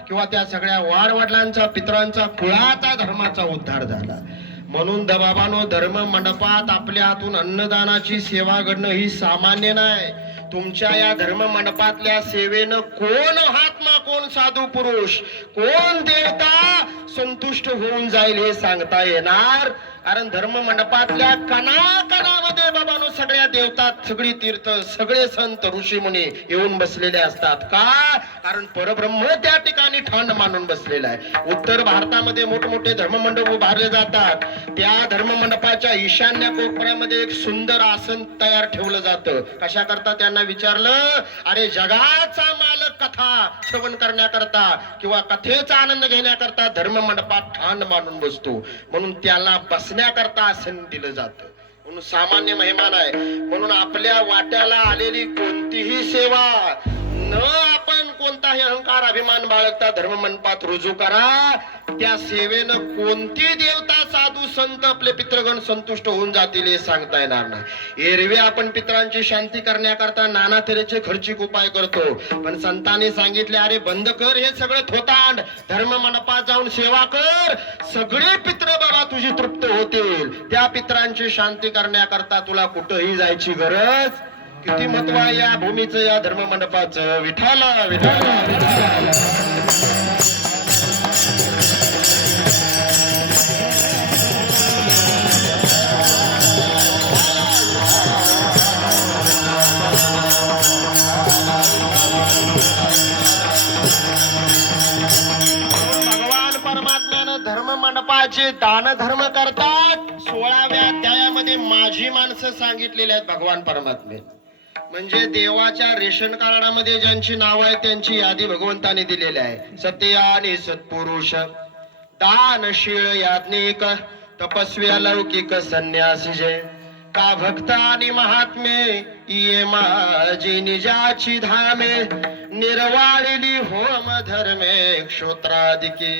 किंवा त्या सगळ्या वाडवडिलांचा पितरांचा कुळाचा धर्माचा उद्धार झाला. म्हणून बाबांनो, धर्म मंडपात आपल्या हातून अन्नदानाची सेवा घडणं ही सामान्य नाही. तुमच्या या धर्म मंडपातल्या सेवेनं कोण महात्मा, कोण साधू पुरुष, कोण देवता संतुष्ट होऊन जाईल हे सांगता येणार. कारण धर्म मंडपातल्या कणाकणामध्ये बाबांनो सगळ्या देवता, सगळी तीर्थ, सगळे संत ऋषी मुनी येऊन बसलेले असतात. का? कारण परब्रह्म त्या ठिकाणी ठाण मानून बसलेला आहे. उत्तर भारतामध्ये मोठमोठे धर्ममंडप उभारले जातात. त्या धर्ममंडपाच्या ईशान्य कोपऱ्यामध्ये एक सुंदर आसन तयार ठेवलं जातं. कशा करता? त्यांना विचारलं, अरे जगाचा मालक कथा श्रवण करण्याकरता किंवा कथेचा आनंद घेण्याकरता धर्ममंडपात ठाण मानून बसतो, म्हणून त्याला बसण्याकरता आसन दिलं जातं. म्हणून सामान्य मेहमान आहे. म्हणून आपल्या वाट्याला आलेली कोणतीही सेवा न आपण कोणताही अहंकार अभिमान बाळगता धर्ममंडपात रुजू करा. त्या सेवेनं कोणती देवता, साधू, संत, आपले पितृगण संतुष्ट होऊन जातील हे सांगता येणार नाही. एरवी आपण पितरांची शांती करण्याकरता नाना तऱ्हेचे खर्चिक उपाय करतो, पण संतांनी सांगितले, अरे बंद कर हे सगळं थोतांड, धर्ममंडपात जाऊन सेवा कर, सगळे पित्र बाबा तुझी तृप्त होतील. त्या पितरांची शांती करण्याकरता तुला कुठंही जायची गरज. किती महत्व आहे या भूमीचं, या धर्ममंडपाचं. विठाला विठाला विठाला. भगवान परमात्म्यानं धर्ममंडपाचे दान धर्म करतात. 16व्या अध्यायामध्ये माझी माणसं सांगितलेली आहेत भगवान परमात्मे. म्हणजे देवाच्या रेशन कार्डामध्ये ज्यांची नाव आहे त्यांची यादी भगवंताने दिलेली आहे. सत्य आणि सत्पुरुष, दानशील, याज्ञिक, तपस्वी, अलौकिक, संन्यासी, जे का भक्त आणि महात्मे, ये माझी निजाची धामे, निर्वाळिली होम धर्मे क्षोत्रादिके.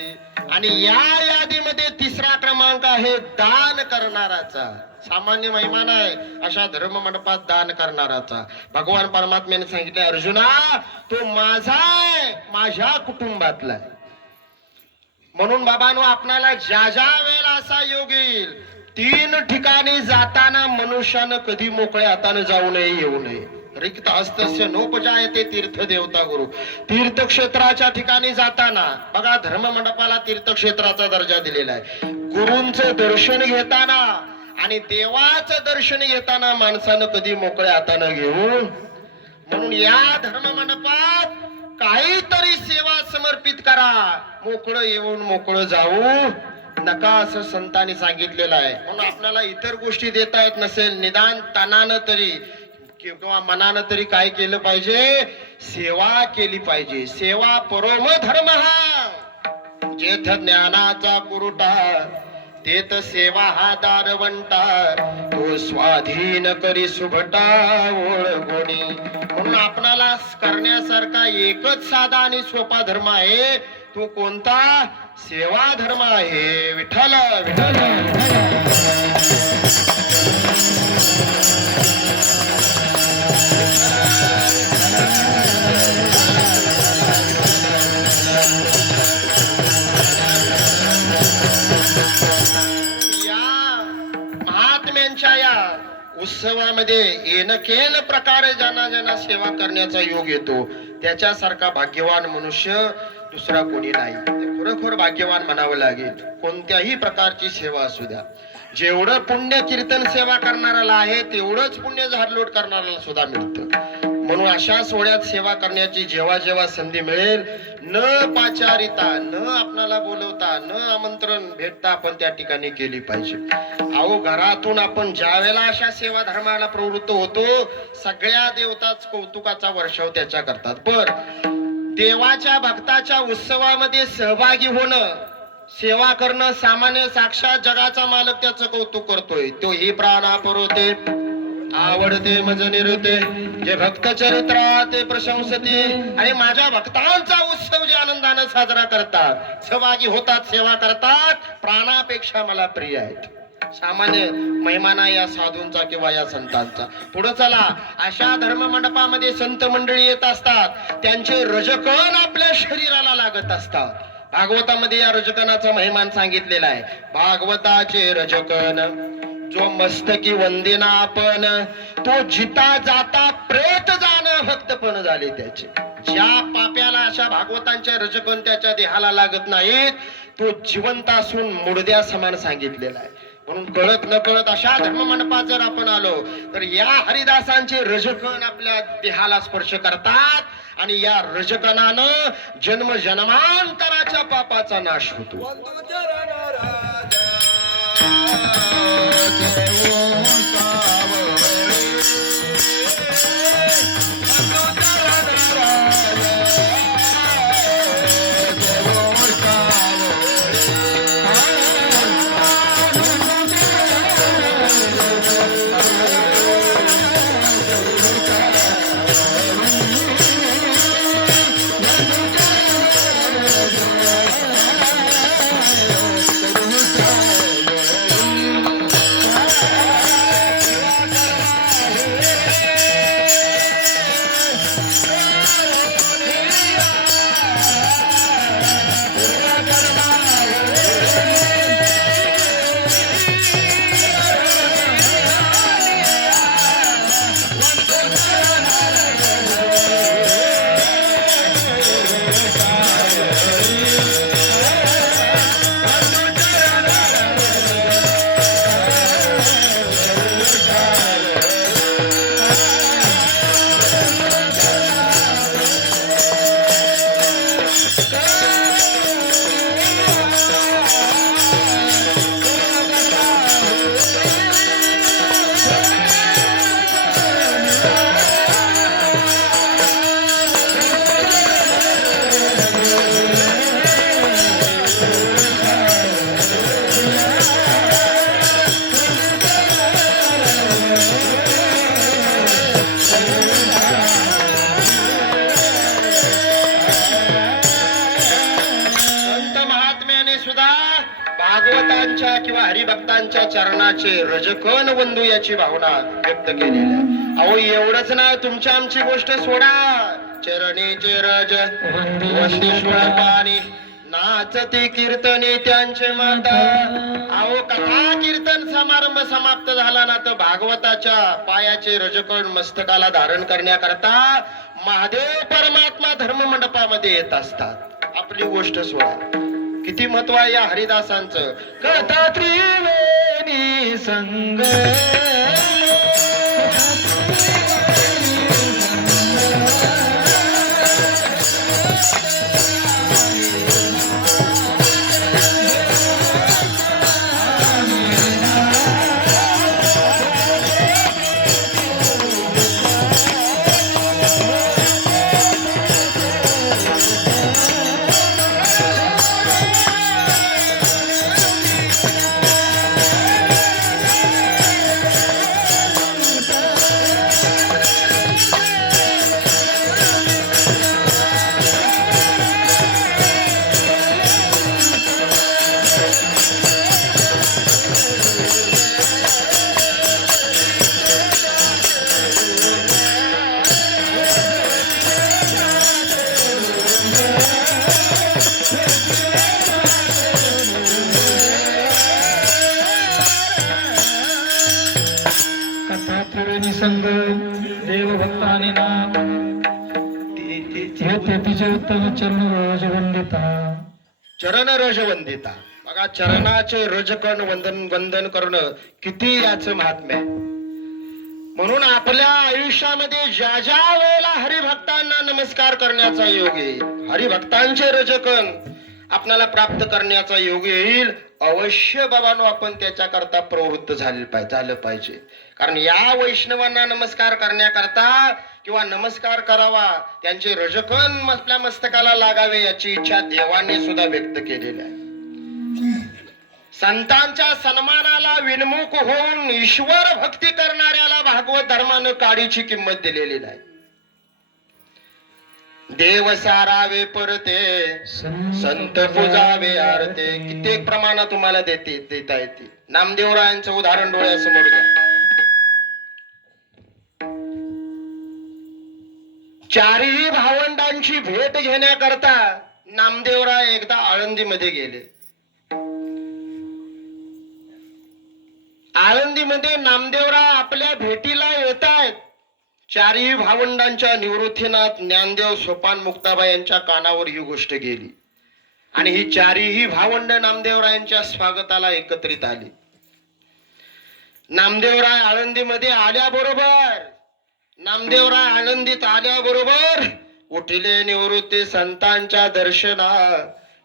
आणि या यादीमध्ये 3रा क्रमांक आहे दान करणाराचा. सामान्य महिमान आहे अशा धर्म मंडपात दान करणाराचा. भगवान परमात्म्याने सांगितले, अर्जुना तो माझा आहे, माझ्या कुटुंबातला आहे. म्हणून बाबांनो, आपणाला ज्या ज्या वेळेला असा योग येईल, 3 ठिकाणी जाताना मनुष्यानं कधी मोकळ्या हाताने जाऊ नये, येऊ नये. रिक्त हस्तस्य नोपजायते तीर्थ देवता गुरु. तीर्थक्षेत्राच्या ठिकाणी जाताना बघा, धर्म मंडपाला तीर्थक्षेत्राचा दर्जा दिलेला आहे. गुरूंचं दर्शन घेताना आणि देवाचं दर्शन घेताना माणसानं कधी मोकळ्या हाताने घेऊन म्हणून या धर्म मंडपात काहीतरी सेवा समर्पित करा. मोकळं येऊन मोकळं जाऊ नका असं संतांनी सांगितलेलं आहे. म्हणून आपल्याला इतर गोष्टी देता येत नसेल, निदान तनानं तरी किंवा मनानं तरी काय केलं पाहिजे, सेवा केली पाहिजे. सेवा परोम धर्म हा, जेथ ज्ञानाचा कुरुटा तेथ सेवा हा दारवंटा, तो स्वाधीन करी सुभटा ओळगोणी. म्हणून आपणाला करण्यासारखा एकच साधा आणि सोपा धर्म आहे. तो कोणता? सेवा धर्म आहे. विठ्ठल विठ्ठल. उत्सवामध्ये येणकेन प्रकारे ज्यांना ज्यांना सेवा करण्याचा योग येतो त्याच्यासारखा भाग्यवान मनुष्य दुसरा कोणी नाही. खरोखर भाग्यवान म्हणावं लागेल. कोणत्याही प्रकारची सेवा असू द्या, जेवढं पुण्य कीर्तन सेवा करणाऱ्याला आहे तेवढंच पुण्य झाडलोट करणाऱ्याला सुद्धा मिळतं. म्हणून अशा सोहळ्यात सेवा करण्याची जेव्हा जेव्हा संधी मिळेल, न पाचारिता, न आपणाला बोलवता, न आमंत्रण भेटता आपण त्या ठिकाणी केली पाहिजे. अहो, घरातून आपण ज्या वेळेला अशा सेवा धर्माला प्रवृत्त होतो, सगळ्या देवताच कौतुकाचा वर्षाव त्याच्या करतात. पर देवाच्या भक्ताच्या उत्सवामध्ये सहभागी होणं, सेवा करणं, सामान्य साक्षात जगाचा मालक त्याचं कौतुक करतोय. तो ही प्राणा पुरवते, आवडते मज निरुते, जे भक्त चरित्रा ते प्रशंसते. आणि माझ्या भक्तांचा उत्सव जे आनंदाने साजरा करतात, सहभागी होतात, सेवा करतात, प्राणापेक्षा मला प्रिय आहेत. सामान्य महिमाना या साधूंचा किंवा या संतांचा. पुढे चला, अशा धर्म मंडपामध्ये संत मंडळी येत असतात, त्यांचे रजकण आपल्या शरीराला लागत असतात. भागवतामध्ये या रजकणाचा महिमान सांगितलेला आहे. भागवताचे रजकण जो मस्तकी वंदेना आपण, तो जिता जाता प्रेत जाणं भक्तपण झाले त्याचे. ज्या पाप्याला अशा भागवतांच्या रजकण त्याच्या देहाला लागत नाहीत, तो जिवंत असून मुडद्या समान सांगितलेला आहे. म्हणून कळत न कळत अशा धर्ममंडपात जर आपण आलो तर या हरिदासांचे रजकण आपल्या देहाला स्पर्श करतात आणि या रजकणानं जन्म जन्मांतराच्या पापाचा नाश होतो. भागवतांच्या किंवा हरिभक्तांच्या चरणाचे रजकण वंदू याची भावना व्यक्त केलेली आहे. अहो, एवढंच नाही, तुमच्या आमची गोष्ट सोडा. चरणीचे रज वंदेश्वर पाणी नाचते कीर्तने त्यांचे माता. अहो, कथा कीर्तन समारंभ समाप्त झाला ना तर भागवताच्या पायाचे रजकण मस्तकाला धारण करण्याकरता महादेव परमात्मा धर्म मंडपामध्ये येत असतात. आपली गोष्ट सोडा. किती महत्व आहे या हरिदासांचं. कथा त्रिवेणी संग त्रिवेणी संघ देवभक्तानी नाम तेथीचे उत्तम चरण रजवंदिता चरण रजवंदिता. बघा चरणाचे रजकण वंदन करणं किती याचं महात्म्य आहे. म्हणून आपल्या आयुष्यामध्ये ज्या ज्या वेळेला हरिभक्तांना नमस्कार करण्याचा योग येईल, हरिभक्तांचे रजकण आपल्याला प्राप्त करण्याचा योग येईल, अवश्य बाबांनो आपण त्याच्याकरता प्रवृत्त झालं पाहिजे. कारण या वैष्णवांना नमस्कार करण्याकरता किंवा नमस्कार करावा, त्यांचे रजकण आपल्या मस्तकाला लागावे याची इच्छा देवाने सुद्धा व्यक्त केलेली आहे. संतांच्या सन्मानाला विनमुख होऊन ईश्वर भक्ती करणाऱ्याला भागवत धर्मानं काडीची किंमत दिलेली नाही. देव सारावे परते संत पूजावे आरते. कित्येक प्रमाणात तुम्हाला देता येते. नामदेवरायांचं उदाहरण डोळ्यासमोर घ्या. चारही भावंडांची भेट घेण्याकरता नामदेवराय एकदा आळंदीमध्ये गेले. आळंदीमध्ये नामदेवराय आपल्या भेटीला येत आहेत. चारही भावंडांच्या निवृत्तीनाथ ज्ञानदेव सोपान मुक्ताबाई यांच्या कानावर ही गोष्ट गेली आणि ही चारही भावंड नामदेवरायांच्या स्वागताला एकत्रित आली. नामदेवराय आळंदीमध्ये आल्याबरोबर आनंदीत आल्याबरोबर उठले निवृत्ती संतांच्या दर्शना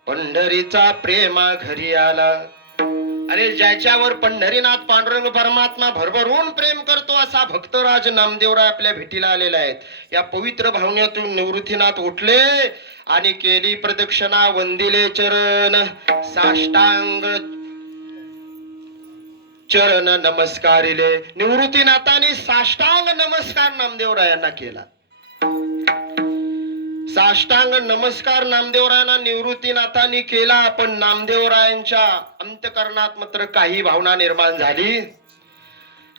पंढरीचा प्रेमा घरी आला. अरे ज्याच्यावर पंढरीनाथ पांडुरंग परमात्मा भरभरून प्रेम करतो असा भक्तराज नामदेवराय आपल्या भेटीला आलेला आहेत. या पवित्र भावनेतून निवृत्तीनाथ उठले आणि केली प्रदक्षिणा, वंदिले चरण, साष्टांग चरण नमस्कारिले. निवृत्तीनाथाने साष्टांग नमस्कार नामदेवरायांना केला. साष्टांग नमस्कार नामदेवरायांना निवृत्तीनाथांनी केला. पण नामदेवरायांच्या अंतकरणात मात्र काही भावना निर्माण झाली.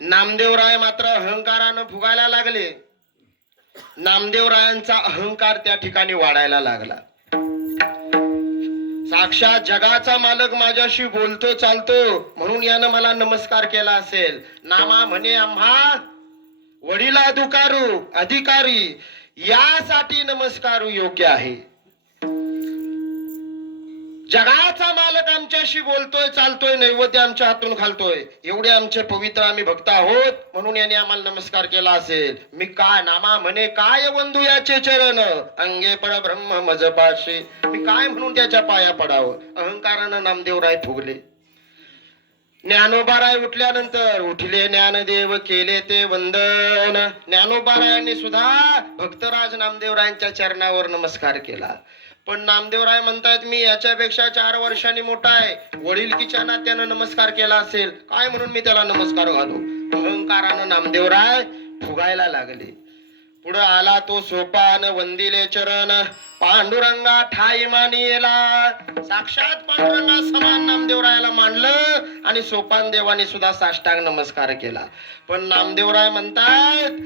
नामदेवराय मात्र अहंकारानं फुगायला लागले. नामदेवरायांचा अहंकार त्या ठिकाणी वाढायला लागला. साक्षात जगाचा मालक माझ्याशी बोलतो चालतो म्हणून यानं मला नमस्कार केला असेल. नामा म्हणे आम्हा वडिला अधिकारी यासाठी नमस्कार योग्य आहे. जगाचा मालक आमच्याशी बोलतोय चालतोय, नैवेद्य आमच्या हातून घालतोय, एवढे आमचे पवित्र आम्ही भक्त आहोत म्हणून याने आम्हाला नमस्कार केला असेल. मी काय नामा म्हणे काय वंदू याचे चरण अंगे पर ब्रह्म मज पाशी. मी काय म्हणून त्याच्या पाया पडावं. अहंकारानं नामदेवराय फुगले. ज्ञानोबाराय उठल्यानंतर उठले ज्ञानदेव केले ते वंदन. ज्ञानोबारायांनी सुद्धा भक्तराज नामदेवरायांच्या चरणावर नमस्कार केला. पण नामदेवराय म्हणतात मी याच्यापेक्षा 4 वर्षांनी मोठा आहे, वडीलकीच्या नात्यानं नमस्कार केला असेल, काय म्हणून मी त्याला नमस्कार घालू. अहंकारानं नामदेवराय फुगायला लागले. पुढे आला तो सोपान, वंदिले चरण, पांडुरंगा ठाई मानिला. साक्षात पांडुरंगा समान नामदेवरायाला मानलं आणि सोपान देवाने सुद्धा साष्टांग नमस्कार केला. पण नामदेवराय म्हणतात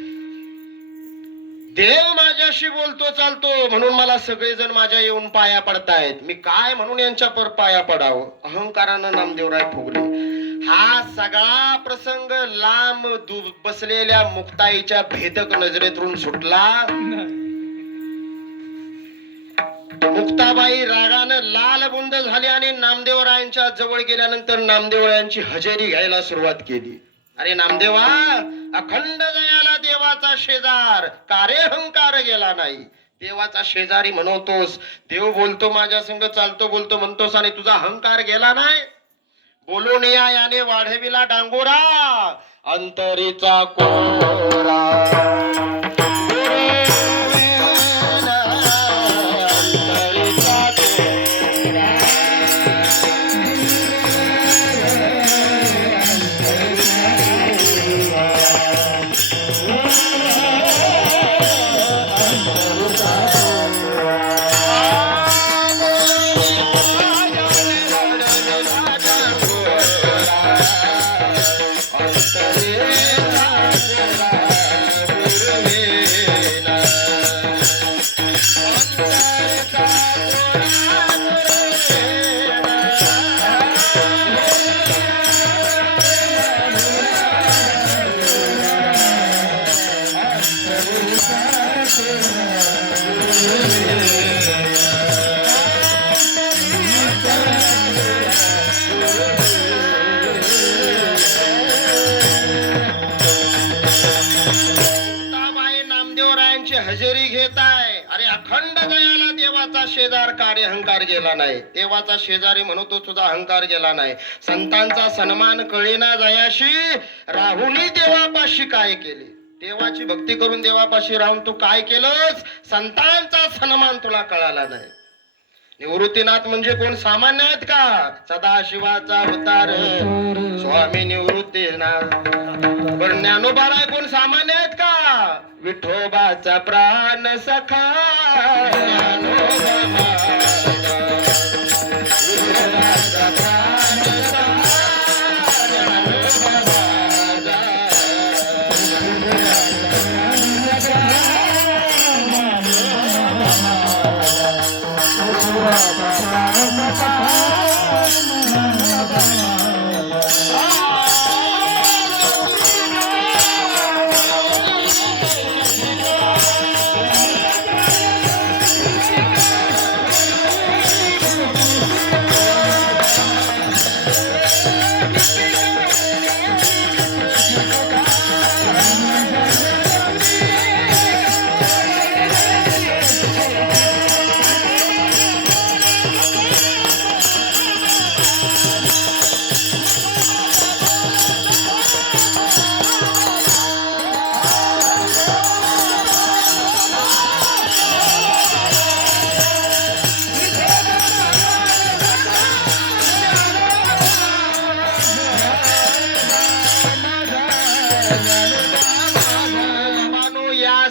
देव माझ्याशी बोलतो चालतो म्हणून मला सगळेजण माझ्या येऊन पाया पडतायत, मी काय म्हणून यांच्या पर पाया पडावं. अहंकारानं नामदेवराय फुगले. हा सगळा प्रसंग लांब बसलेल्या मुक्ताईच्या भेदक नजरेतून सुटला. मुक्ताबाई रागानं लालबुंद झाली आणि नामदेवरायांच्या जवळ गेल्यानंतर नामदेवरायांची हजेरी घ्यायला सुरुवात केली. अरे नामदेवा, अखंड दयाला देवाचा शेजार, कार्य अहंकार गेला नाही. देवाचा शेजारी म्हणवतोस, देव बोलतो माझ्या संग चालतो बोलतो म्हणतोस आणि तुझा अहंकार गेला नाही. बोलून याने वाढविला डांगोरा, अंतरीचा कोरा. मुक्ताबाई नामदेवरायांची हजेरी घेत आहे. अरे अखंड दयाला देवाचा शेजार कार्य अहंकार गेला नाही. देवाचा शेजारी म्हणतो सुद्धा अहंकार गेला नाही. संतांचा सन्मान कळेना जयाशी राहुनी देवापाशी काय केले. देवाची भक्ती करून देवापाशी राहून तू काय केलंस. संतांचा सन्मान तुला कळाला नाही. निवृत्तीनाथ म्हणजे कोण सामान्य आहेत का. सदाशिवाचा अवतार स्वामी निवृत्तीनाथ. पण ज्ञानोबाराय कोण सामान्य आहेत का. विठोबाचा प्राण सखा ज्ञानोबा माझा. विठोबाचा प्राण सखा ज्ञानोबा माझा.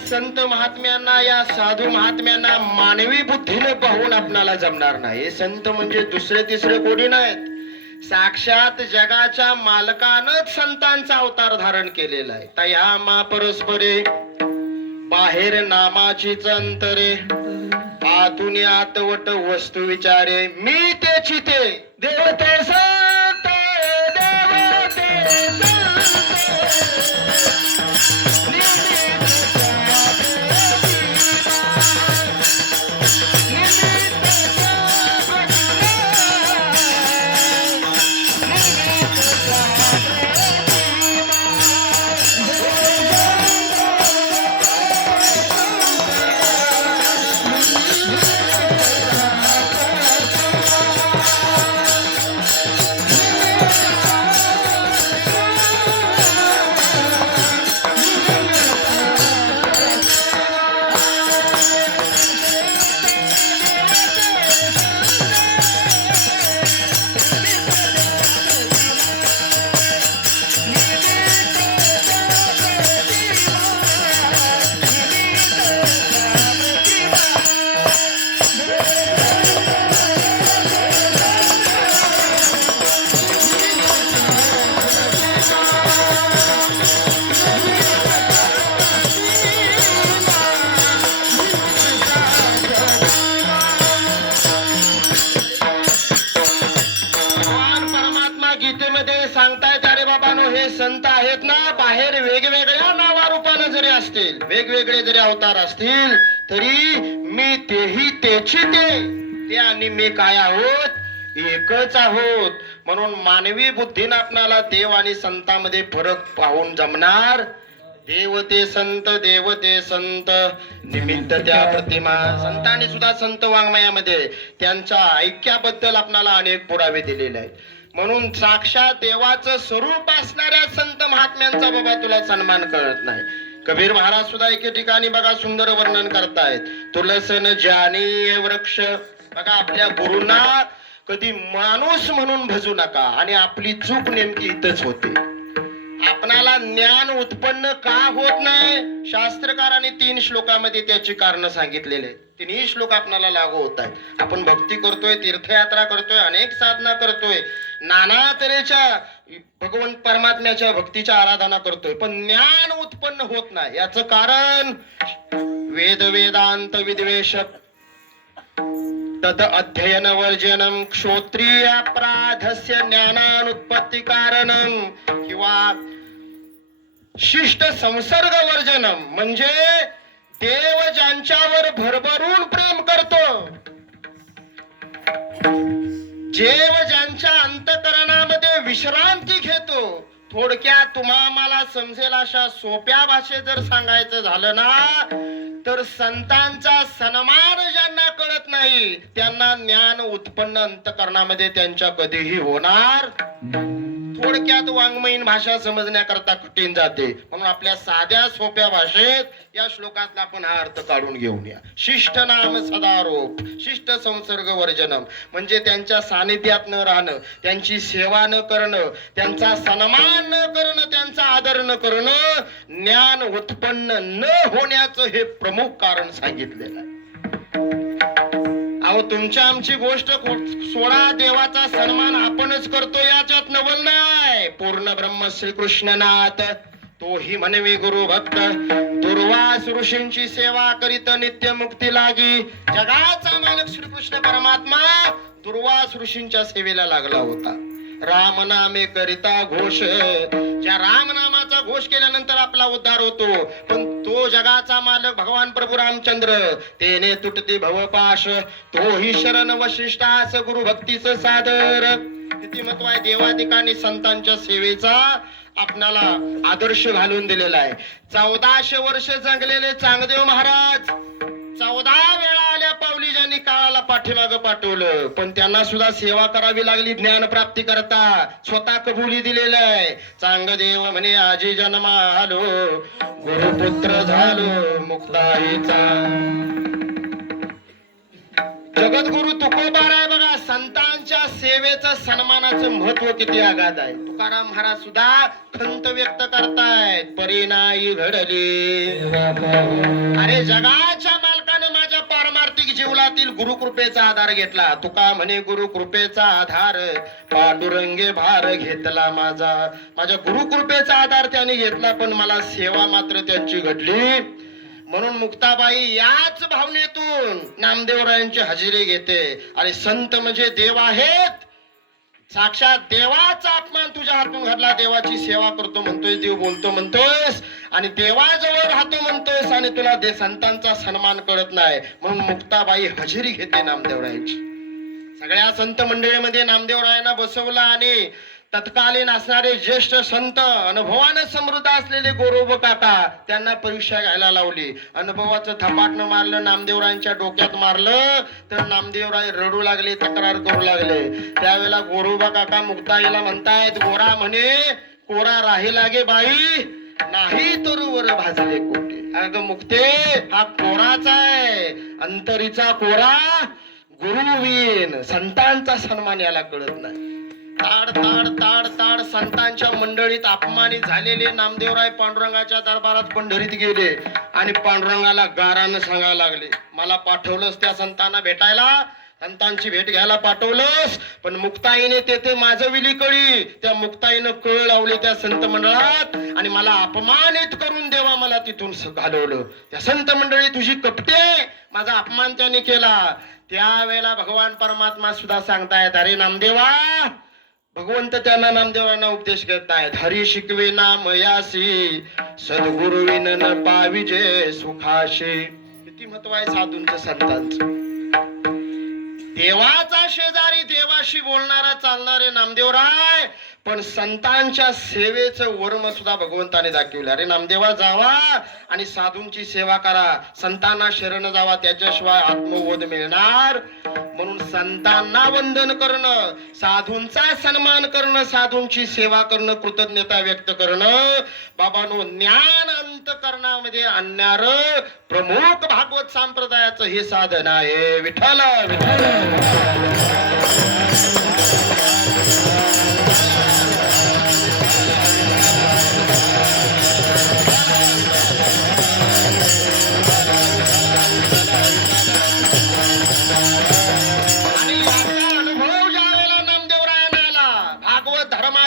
संत महात्म्यांना या साधू महात्म्यांना मानवी बुद्धीने पाहून आपणाला जमणार नाही. संत म्हणजे दुसरे तिसरे कोणी नाहीत. साक्षात जगाच्या मालकानच संतांचा अवतार धारण केलेला आहे. तया मा परस्परे बाहेर नामाचीच अंतरे आतून आतवट वस्तू विचारे मी तेची ते देवते संत देवते सांगतायत. अरे बाबानो हे संत आहेत ना बाहेर वेगवेगळ्या नावारूपाने जरी असतील वेगवेगळे जरी अवतार असतील तरी मी तेही तेची ते आणि मी काय आहोत एकच आहोत. म्हणून मानवी बुद्धीने आपणाला देव आणि संतांमध्ये फरक पाहून जमणार. देवते संत निमित्त त्या प्रतिमा. संतांनी सुद्धा संत वाङ्मयामध्ये त्यांच्या ऐक्याबद्दल आपणाला अनेक पुरावे दिलेले आहेत. म्हणून साक्षात देवाचं स्वरूप असणाऱ्या संत महात्म्यांचा बाबा तुला सन्मान कळत नाही. कबीर महाराज सुद्धा एके ठिकाणी बघा सुंदर वर्णन करतायत. तुलसन जानी वृक्ष. बघा आपल्या गुरुंना कधी माणूस म्हणून भजू नका. आणि आपली चूक नेमकी इथंच होते. आपणाला ज्ञान उत्पन्न का होत नाही शास्त्रकारांनी 3 श्लोकामध्ये त्याची कारण सांगितलेले आहेत. 3 श्लोक आपल्याला लागू होत आहेत. आपण भक्ती करतोय तीर्थयात्रा करतोय अनेक साधना करतोय नाना तऱ्हेच्या भगवंत परमात्म्याच्या भक्तीच्या आराधना करतोय पण ज्ञान उत्पन्न होत नाही. याचं कारण वेद वेदांत विद्वेष तद अध्ययन वर्जनम क्षोत्रिय अपराधस्य ज्ञानानुत्पत्ती कारणम किंवा शिष्ट संसर्ग वर्जनम म्हणजे देव ज्यांच्यावर भरभरून प्रेम करतो देव ज्यांच्या अंतःकरणामध्ये विश्रांती घेतो थोडक्यात तुम्हा मला समजेल अशा सोप्या भाषेत जर सांगायचं झालं ना, तर संतांचा सन्मान ज्यांना कळत नाही त्यांना ज्ञान उत्पन्न अंतःकरणामध्ये त्यांच्या कधीही होणार. थोडक्यात वाङ्मयीन भाषा समजण्याकरता कठीण जाते, म्हणून आपल्या साध्या सोप्या भाषेत या श्लोकातला आपण हा अर्थ काढून घेऊन या. शिष्ट नाम सदारोप, शिष्ट संसर्ग वर्जनम, म्हणजे त्यांच्या सानिध्यात न राहणं, त्यांची सेवा न करणं, त्यांचा सन्मान न करणं, त्यांचा आदर न करणं, ज्ञान उत्पन्न न होण्याचं हे प्रमुख कारण सांगितलेलं आहे. अहो तुमच्या आमची गोष्ट सोडा, देवाचा सन्मान आपणच करतो याच्यात नवल नाही. पूर्ण ब्रह्म श्रीकृष्णनाथ तोही म्हणवी गुरु भक्त, दुर्वास ऋषींची सेवा करीत नित्य मुक्ती लागी. जगाचा मालक श्रीकृष्ण परमात्मा दुर्वास ऋषींच्या सेवेला लागला होता. राम नामे करिता घोष, ज्या राम नामाचा घोष केल्यानंतर आपला उद्धार होतो. पण तो जगाचा मालक भगवान प्रभू रामचंद्र, तेने तुटती भवपाश, तोही शरण वशिष्ठास गुरु भक्तीचं सादर. किती महत्व आहे देवादिकांनी संतांच्या सेवेचा आपणाला आदर्श घालून दिलेला आहे. 1400 वर्ष जगलेले चांगदेव महाराज 14 वेळा आल्या पावली ज्यांनी काळाला पाठीमागं पाठवलं, पण त्यांना सुद्धा सेवा करावी लागली ज्ञान प्राप्ती करता. स्वतः कबुली दिलेलं आहे. चांगदेव म्हणे आजी जन्मा आलो, गुरुपुत्र झालो मुक्ताईचा. जगद्गुरु तुकोबार आहे बघा, संतांच्या सेवेचं सन्मानाचं महत्व किती आगाध आहे. तुकाराम महाराज सुद्धा खंत व्यक्त करतायत, परिणाई घडली. अरे जगाच्या मालकानं माझ्या पारमार्थिक जीवनातील गुरुकृपेचा आधार घेतला. तुका म्हणे गुरुकृपेचा आधार पांडुरंगे भार घेतला माझा. माझ्या गुरुकृपेचा आधार त्याने घेतला, पण मला सेवा मात्र त्यांची घडली. म्हणून मुक्ताबाई याच भावनेतून नामदेवरायांची हजेरी घेते. अरे संत म्हणजे देव आहेत, साक्षात देवाचा अपमान तुझ्या हातून घडला, देवाची सेवा करतो म्हणतोय, देव बोलतो म्हणतोयस आणि देवाजवळ राहतो म्हणतोयस, आणि तुला संतांचा सन्मान कळत नाही. म्हणून मुक्ताबाई हजेरी घेते नामदेवरायांची. सगळ्या संत मंडळीमध्ये नामदेवरायांना बसवलं आणि तत्कालीन असणारे ज्येष्ठ संत, अनुभवानं समृद्ध असलेले गोरोबा काका, त्यांना परीक्षा घ्यायला लावली. अनुभवाचं थपाटणं मारलं, नामदेवरायांच्या डोक्यात मारलं, तर नामदेवराय रडू लागले, तक्रार करू लागले. त्यावेळेला गोरोबा काका मुक्ताईला म्हणतायत, गोरा म्हणे कोरा राही लागे बाई, नाही तरुवर भाजले कोटे. अगं मुक्ते, हा कोराचा आहे, अंतरीचा कोरा गुरुवीन. संतांचा सन्मान याला कळत नाही. ताड ताड ताड ताड संतांच्या मंडळीत अपमानित झालेले नामदेवराय पांडुरंगाच्या दरबारात पंढरीत गेले आणि पांडुरंगाला गारानं सांगायला लागले, मला पाठवलंस त्या संतांना भेटायला, संतांची भेट घ्यायला पाठवलंस, पण मुक्ताईने तेथे माझविली कळी. त्या मुक्ताईनं कळ लावली त्या संत मंडळात आणि मला अपमानित करून देवा मला तिथून घालवलं. त्या संत मंडळी तुझी कपटे, माझा अपमान त्याने केला. त्यावेळेला भगवान परमात्मा सुद्धा सांगतायत, अरे नामदेवा, भगवंत त्यांना नामदेवांना उपदेश करतायत, हरी शिकवे नामयासी सद्गुरुविन न पाविजे सुखाशी. किती महत्व आहे साधूंचं संतांचं. देवाचा शेजारी, देवाशी बोलणारा चालणारे नामदेवराय, पण संतांच्या सेवेचं वर्म सुद्धा भगवंताने दाखवले. अरे नामदेवा, जावा आणि साधूंची सेवा करा, संतांना शरण जावा, त्याच्याशिवाय आत्मबोध मिळणार. म्हणून संतांना वंदन करणं, साधूंचा सन्मान करणं, साधूंची सेवा करणं, कृतज्ञता व्यक्त करणं, बाबांनो ज्ञान अंतःकरणामध्ये आणणार प्रमुख भागवत संप्रदायाचं हे साधन आहे. विठ्ठल विठ्ठल.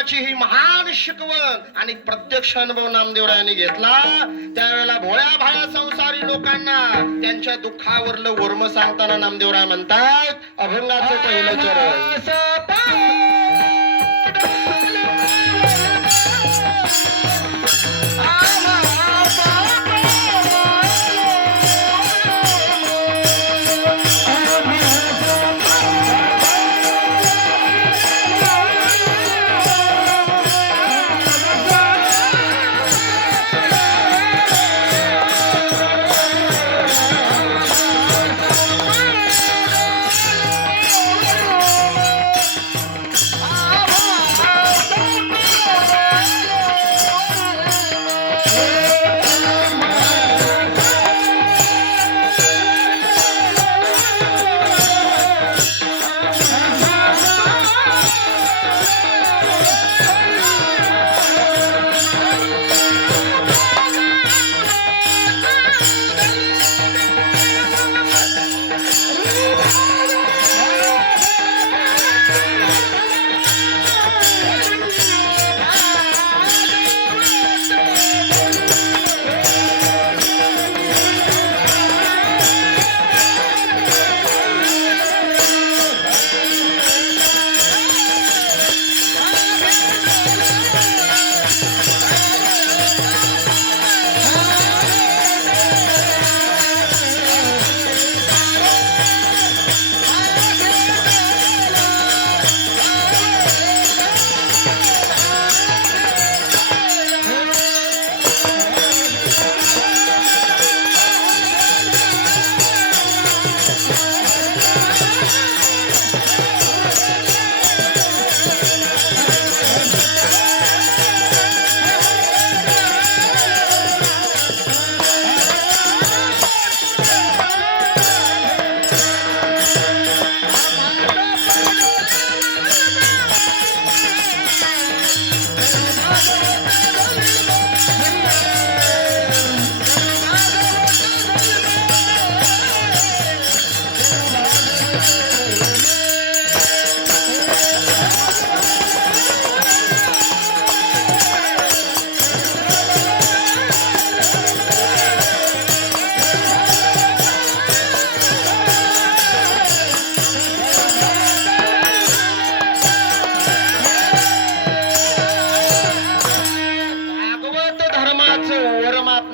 ही महान शिकवण आणि प्रत्यक्ष अनुभव नामदेवरायांनी घेतला. त्यावेळेला भोळ्या भाळ्या संसारी लोकांना त्यांच्या दुःखावरलं वर्म सांगताना नामदेवराय म्हणतात, अभंगाचं पहिलं चरण,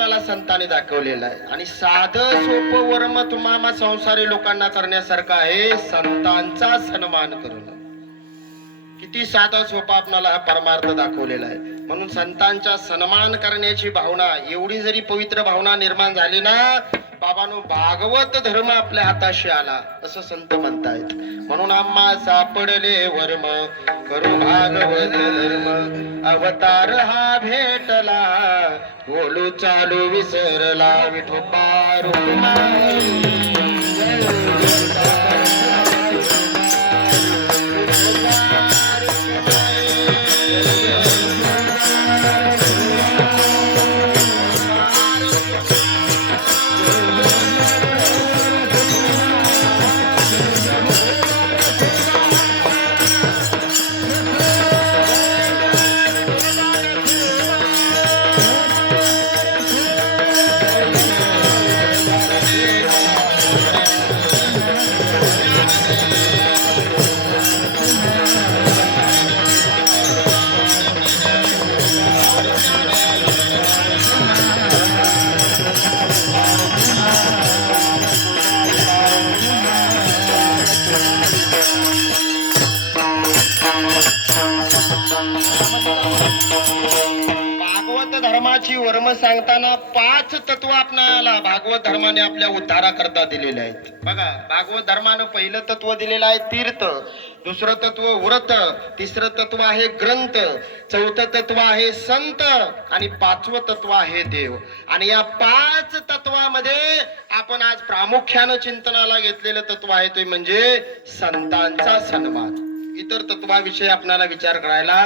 आपल्याला संतांनी दाखवलेलं आहे. आणि साधं सोपं वर्म तुम्हाला संसारी लोकांना करण्यासारखं आहे संतांचा सन्मान करणं. किती साधा सोपा आपल्याला हा परमार्थ दाखवलेला आहे. म्हणून संतांचा सन्मान करण्याची भावना एवढी जरी पवित्र भावना निर्माण झाली ना बाबांनो, भागवत धर्म आपल्या हाताशी आला असं संत म्हणतायत. म्हणून आम्हा सापडले वर्म करू भागवत धर्म, अवतार हा भेटला बोलू चालू विसरला विठोबा रुक्माई. भागवत धर्माची वर्म सांगताना 5 तत्व आपणाला भागवत धर्माने आपल्या उद्धाराकरता दिलेले आहेत. बघा, भागवत धर्मानं पहिलं तत्व दिलेलं आहे तीर्थ, दुसरं तत्व व्रत, तिसरं तत्व आहे ग्रंथ, चौथं तत्व आहे संत आणि 5वं तत्व आहे देव. आणि या 5 तत्वामध्ये आपण आज प्रामुख्यानं चिंतनाला घेतलेलं तत्व आहे ते म्हणजे संतांचा सन्मान. इतर तत्वाविषयी आपल्याला विचार करायला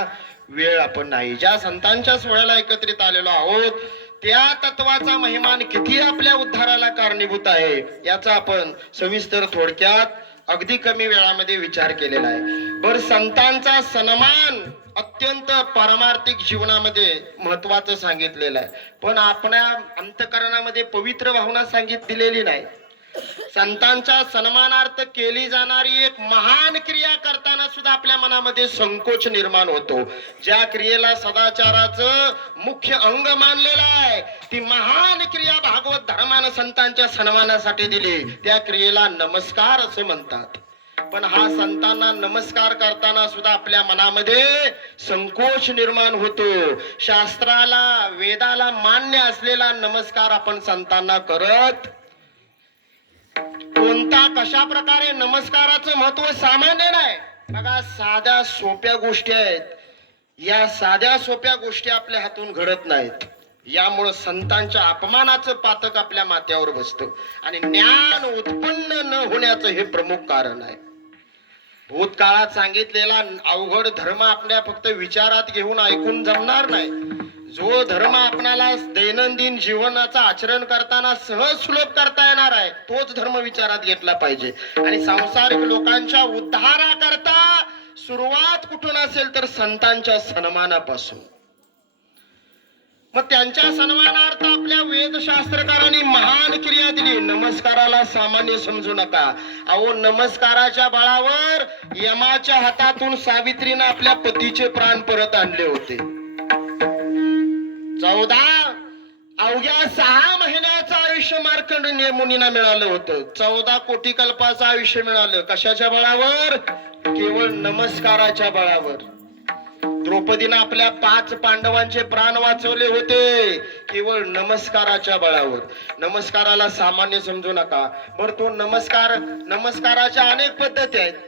वेळ आपण नाही. ज्या संतांच्या सोहळ्याला एकत्रित आलेलो आहोत त्या तत्वाचा महिमान किती आपल्या उद्धाराला कारणीभूत आहे याचा आपण सविस्तर थोडक्यात अगदी कमी वेळामध्ये विचार केलेला आहे. बर, संतांचा सन्मान अत्यंत पारमार्थिक जीवनामध्ये महत्वाचं सांगितलेलं आहे, पण आपल्या अंतकरणामध्ये पवित्र भावना दिलेली नाही. संतांच्या सन्मानार्थ केली जाणारी एक महान क्रिया करताना सुद्धा आपल्या मनामध्ये संकोच निर्माण होतो. ज्या क्रियेला सदाचाराचं मुख्य अंग मानलेलं आहे ती महान क्रिया भागवत धर्मानं संतांच्या सन्मानासाठी दिली, त्या क्रियेला नमस्कार असे म्हणतात. पण हा संतांना नमस्कार करताना सुद्धा आपल्या मनामध्ये संकोच निर्माण होतो. शास्त्राला वेदाला मान्य असलेला नमस्कार आपण संतांना करत कोणता कशा प्रकारे नमस्काराचं महत्व सामान्य नाही. बघा, साध्या सोप्या गोष्टी आहेत, या साध्या सोप्या गोष्टी आपल्या हातून घडत नाहीत. यामुळे संतांच्या अपमानाचं पातक आपल्या माथ्यावर बसतं आणि ज्ञान उत्पन्न न होण्याचं हे प्रमुख कारण आहे. भूतकाळात सांगितलेला अवघड धर्म आपल्या फक्त विचारात घेऊन ऐकून जमणार नाही. जो धर्म आपणाला दैनंदिन जीवनाचं आचरण करताना सहज सुलभ करता येणार आहे तोच धर्म विचारात घेतला पाहिजे. आणि सांसारिक लोकांच्या उद्धाराकरता सुरुवात कुठून असेल तर संतांच्या सन्मानापासून. मग त्यांच्या सन्मानार्थ आपल्या वेदशास्त्रकारांनी महान क्रिया दिली. नमस्काराला सामान्य समजू नका. अहो, नमस्काराच्या बळावर यमाच्या हातातून सावित्रीनं आपल्या पतीचे प्राण परत आणले होते. 14 अवघ्या 6 महिन्याचं आयुष्य मार्कंड मुनींना मिळालं होतं. 14 कोटी कल्पाचं आयुष्य मिळालं. कशाच्या बळावर? केवळ नमस्काराच्या बळावर. द्रौपदीनं आपल्या 5 पांडवांचे प्राण वाचवले होते केवळ नमस्काराच्या बळावर. नमस्काराला सामान्य समजू नका. बरं, तो नमस्काराच्या अनेक पद्धती आहेत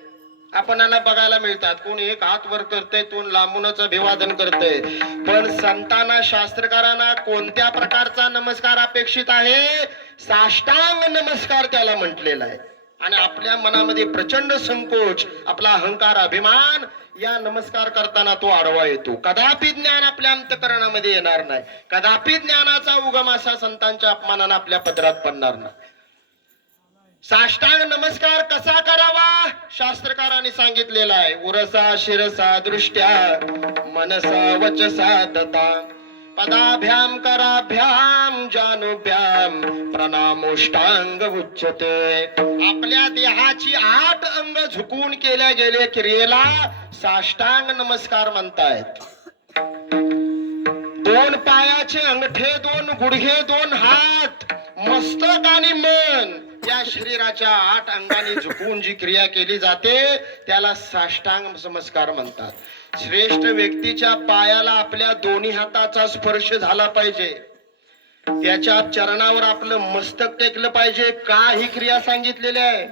आपणाला बघायला मिळतात. कोण एक हात वर करतय, कोण लांबूनच अभिवादन करतय. पण संतांना शास्त्रकारांना कोणत्या प्रकारचा नमस्कार अपेक्षित आहे? साष्टांग नमस्कार त्याला म्हटलेला आहे. आणि आपल्या मनामध्ये प्रचंड संकोच, आपला अहंकार, अभिमान या नमस्कार करताना तो आडवा येतो. कदापि ज्ञान आपल्या अंतकरणामध्ये येणार नाही. कदापि ज्ञानाचा उगम असा संतांच्या अपमानानं आपल्या पदरात पडणार नाही. साष्टांग नमस्कार कसा करावा शास्त्रकारांनी सांगितलेला आहे. उरसा शिरसा दृष्ट्या मनसा वचसा दता पदाभ्याम कराभ्याम जानुभ्याम प्रणामोष्टांग उच्यते. आपल्या देहाची 8 अंग झुकून केल्या गेले क्रियेला साष्टांग नमस्कार म्हणतायत. दोन पायाचे अंगठे, दोन गुडघे, दोन हात, मस्तक आणि मन या शरीराच्या 8 अंगाने झुकवून जी क्रिया केली जाते त्याला साष्टांग नमस्कार म्हणतात. श्रेष्ठ व्यक्तीच्या पायाला आपल्या दोन्ही हाताचा स्पर्श झाला पाहिजे, त्याच्या चरणावर आपलं मस्तक टेकलं पाहिजे. का ही क्रिया सांगितलेली आहे?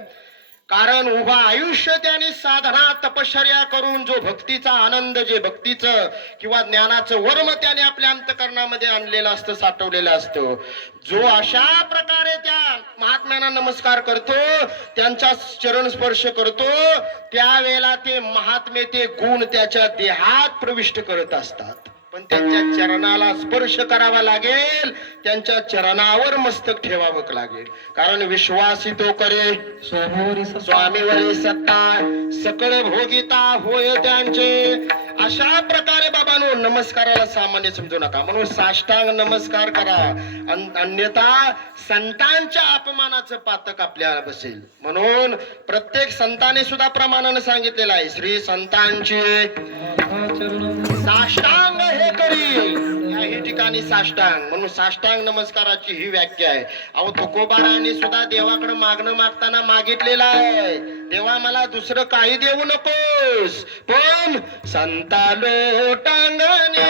कारण उभा आयुष्य त्याने साधना तपश्चर्या करून जो भक्तीचा आनंद, जे भक्तीचं किंवा ज्ञानाचं वर्म त्याने आपल्या अंतकरणामध्ये आणलेलं असतं, साठवलेलं असतं. जो अशा प्रकारे त्या महात्म्यांना नमस्कार करतो, त्यांचा चरण स्पर्श करतो, त्यावेळेला ते महात्मे, ते गुण त्याच्या देहात प्रविष्ट करत असतात. पण त्यांच्या चरणाला स्पर्श करावा लागेल, त्यांच्या चरणावर मस्तक ठेवावं लागेल. कारण विश्वासी तो करे स्वामीवरी सत्ता, सकळ भोगिता होय त्यांचे. अशा प्रकारे बाबांनो नमस्काराला सामान्य समजू नका, म्हणून साष्टांग नमस्कार करा, अन्यथा संतांच्या अपमानाचं पातक आपल्याला बसेल. म्हणून प्रत्येक संताने सुद्धा प्रमाणाने सांगितलेलं आहे, श्री संतांची साष्टांग हे करी. याही ठिकाणी साष्टांग, म्हणून साष्टांग नमस्काराची ही व्याख्या आहे. अहो तुकोबाराने सुद्धा देवाकडे मागणं मागताना मागितलेलं आहे, देवा मला दुसरं काही देऊ नकोस, पण संता लोटांगणे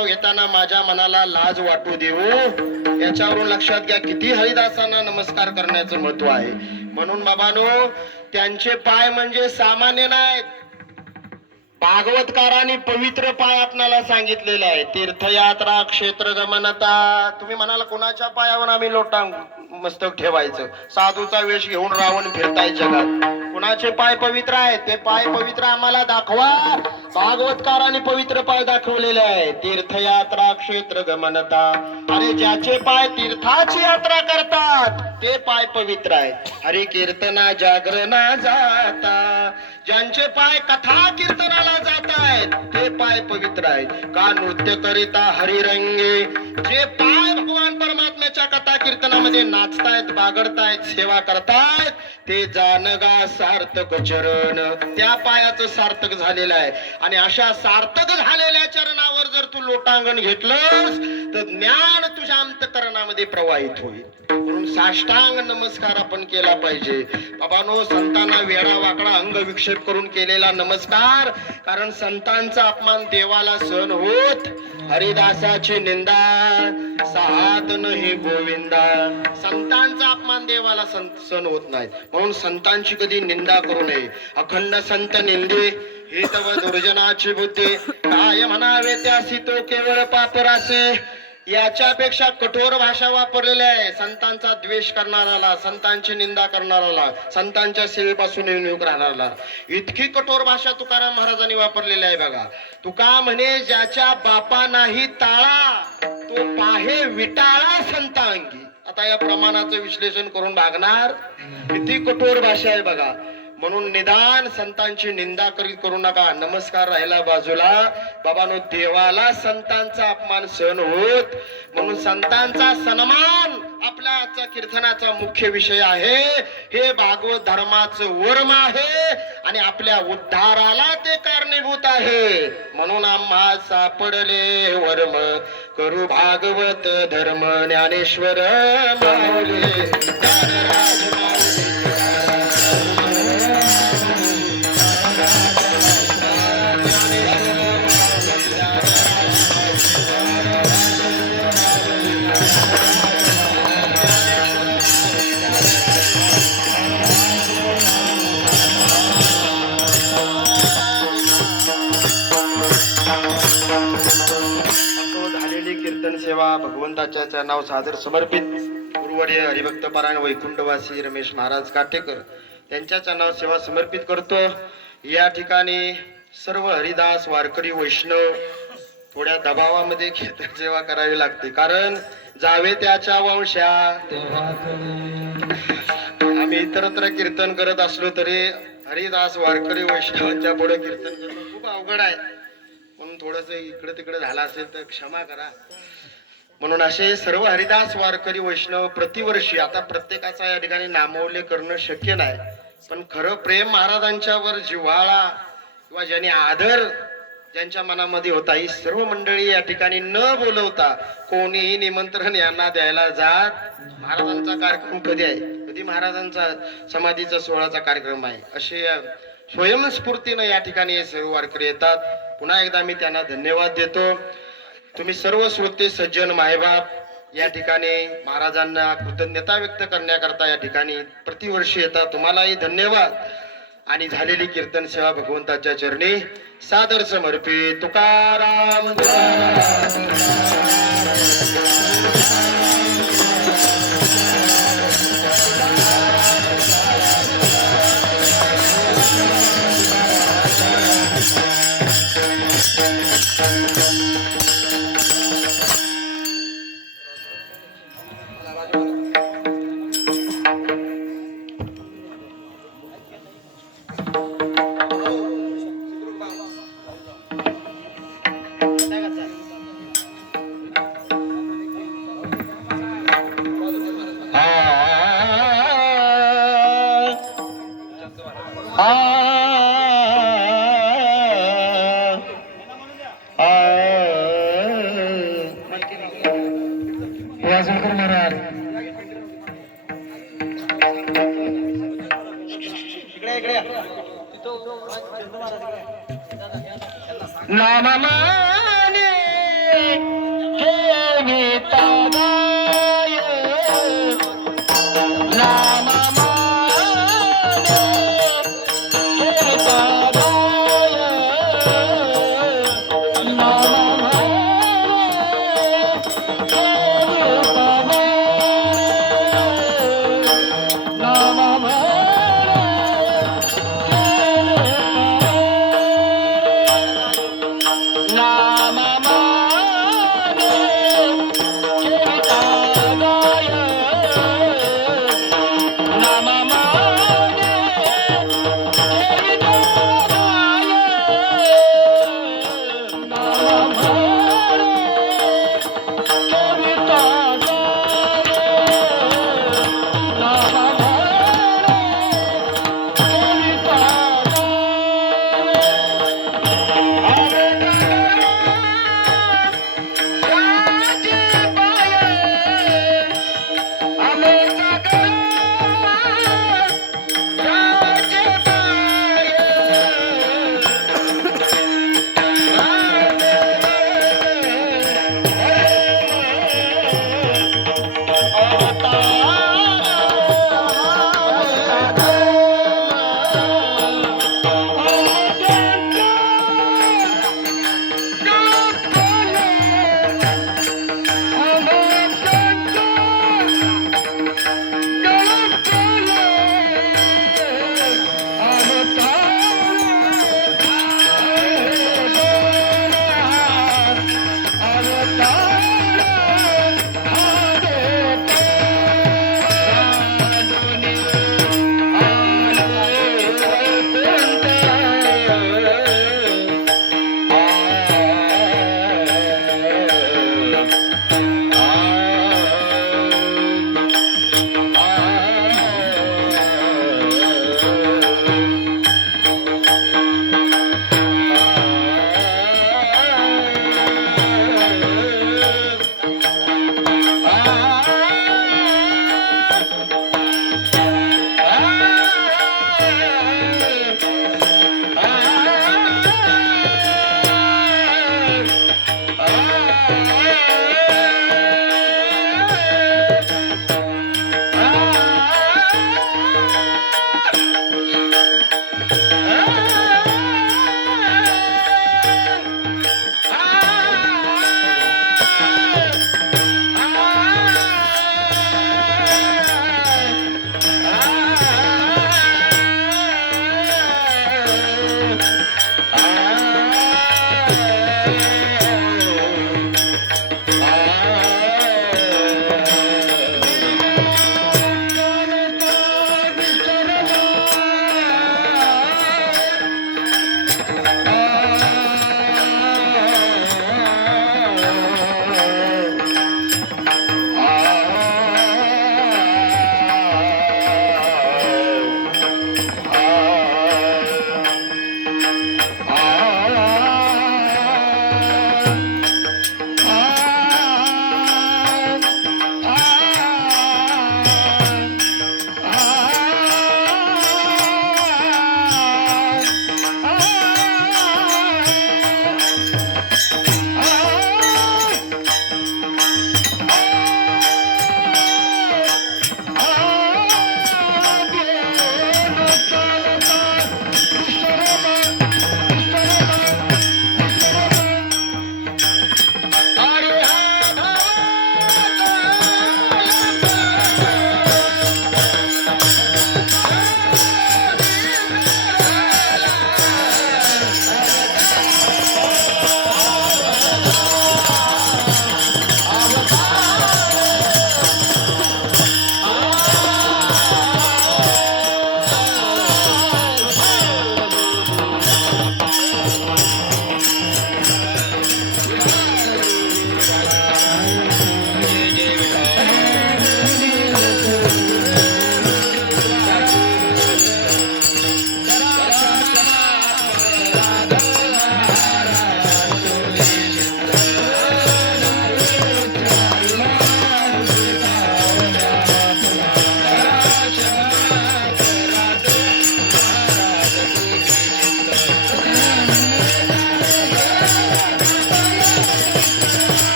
घेताना माझ्या मनाला लाज वाटू देऊ. याच्यावरून लक्षात घ्या किती हरिदासांना नमस्कार करण्याचं महत्व आहे. म्हणून बाबांनो, त्यांचे पाय म्हणजे सामान्य नाहीत. भागवतकारांनी पवित्र पाय आपणाला सांगितलेले आहे. तीर्थयात्रा क्षेत्र गमनता. तुम्ही म्हणाला कोणाच्या पायावर आम्ही लोटांग मस्तक ठेवायचं, साधूचा वेश घेऊन रावण फिरताय जगात. कुणाचे पाय पवित्र आहेत? ते पाय पवित्र आम्हाला दाखवा. भागवतकारांनी पवित्र पाय दाखवलेले आहे. तीर्थयात्रा क्षेत्र गमनता. अरे ज्याचे पाय तीर्थाची यात्रा करतात ते पाय पवित्र आहेत. हरी कीर्तना जागरणा जाता. ज्यांचे पाय कथा कीर्तनाला जात आहेत ते पाय पवित्र आहेत. का नृत्य करिता हरिरंगे. जे पाय भगवान परमात्म्याच्या कथा कीर्तनामध्ये नाचतायत, बागडतायत, सेवा करतायत, ते जानगा सार्थक चरण. त्या पायाचं सार्थक झालेलं आहे. आणि अशा सार्थक झालेल्या चरणावर जर तू लोटांगण घेतलंस तर ज्ञान तुझ्या अंतकरणामध्ये प्रवाहित होईल. म्हणून साष्टांग नमस्कार आपण केला पाहिजे. बाबांनो, संतांना वेडा वाकडा अंग विक्षेप करून केलेला नमस्कार, कारण संतांचा अपमान देवाला सहन होत. हरिदासाची निंदा साहात नाही गोविंदा. संतांचा अपमान देवाला सहन होत नाही, म्हणून संतांची कधी निंदा करू नये. अखंड संत निंदे हे तव दुर्जनाची बुद्धी. काय म्हणावे त्यासी तो केवळ पापरासे. याच्यापेक्षा कठोर भाषा वापरलेली आहे. संतांचा द्वेष करणाराला, संतांची निंदा करणाराला, संतांच्या सेवेपासून विमुख राहणाराला. इतकी कठोर भाषा तुकाराम महाराजांनी वापरलेली आहे बघा. तुका म्हणे ज्याच्या बापा नाही ताळा तो पाहे विटाळा संतांगी. आता या प्रमाणाचं विश्लेषण करून भागणार. किती कठोर भाषा आहे बघा. म्हणून निदान संतांची निंदा करू नका. नमस्कार राहिला बाजूला. बाबांनो, देवाला संतांचा अपमान सहन होत. म्हणून संतांचा सन्मान आपल्या आजच्या कीर्तनाचा मुख्य विषय आहे. हे भागवत धर्माचं वर्म आहे आणि आपल्या उद्धाराला ते कारणीभूत आहे. म्हणून आम्हा सापडले वर्म करू भागवत धर्म. ज्ञानेश्वर माऊली ज्ञानराज माऊली. कीर्तन सेवा भगवंताच्या चरणावर सादर समर्पित गुरुवर्य हरिभक्त पारायण वैकुंठवासी रमेश महाराज काटेकर यांच्या चरणावर सेवा समर्पित करतो। या ठिकाणी सर्व हरिदास वारकरी वैष्णव थोड्या दबावामध्ये कीर्तन सेवा करावी लागते, कारण जावे त्याच्या वंशा तेव्हा कळे. आम्ही इतरत्र कीर्तन करत असलो तरी हरिदास वारकरी वैष्णवांच्या पुढे कीर्तन करणं खूप अवघड आहे, म्हणून थोडस इकडे तिकडे झालं असेल तर क्षमा करा। म्हणून असे सर्व हरिदास वारकरी वैष्णव प्रतिवर्षी, आता प्रत्येकाचा या ठिकाणी नामोल्लेख करणं शक्य नाही, पण खरं प्रेम महाराजांच्यावर जिव्हाळा किंवा ज्यांनी आदर ज्यांच्या मनामध्ये होता, ही सर्व मंडळी या ठिकाणी न बोलवता कोणीही निमंत्रण यांना द्यायला जात। महाराजांचा कार्यक्रम कधी आहे, कधी महाराजांचा समाधीचा सोहळाचा कार्यक्रम आहे, असे स्वयंस्फूर्तीनं या ठिकाणी हे सर्व वारकरी येतात। पुन्हा एकदा मी त्यांना धन्यवाद देतो। तुम्ही सर्व श्रोते सज्जन मायबाप या ठिकाणी महाराजांना कृतज्ञता व्यक्त करण्याकरता या ठिकाणी प्रतिवर्षी येतात, तुम्हालाही धन्यवाद। आणि झालेली कीर्तन सेवा भगवंताच्या चरणी सादर समर्पित। तुकाराम वाजवकर महाराज. नाममाने ठेवितादाय, नाममाने ठेवितादाय,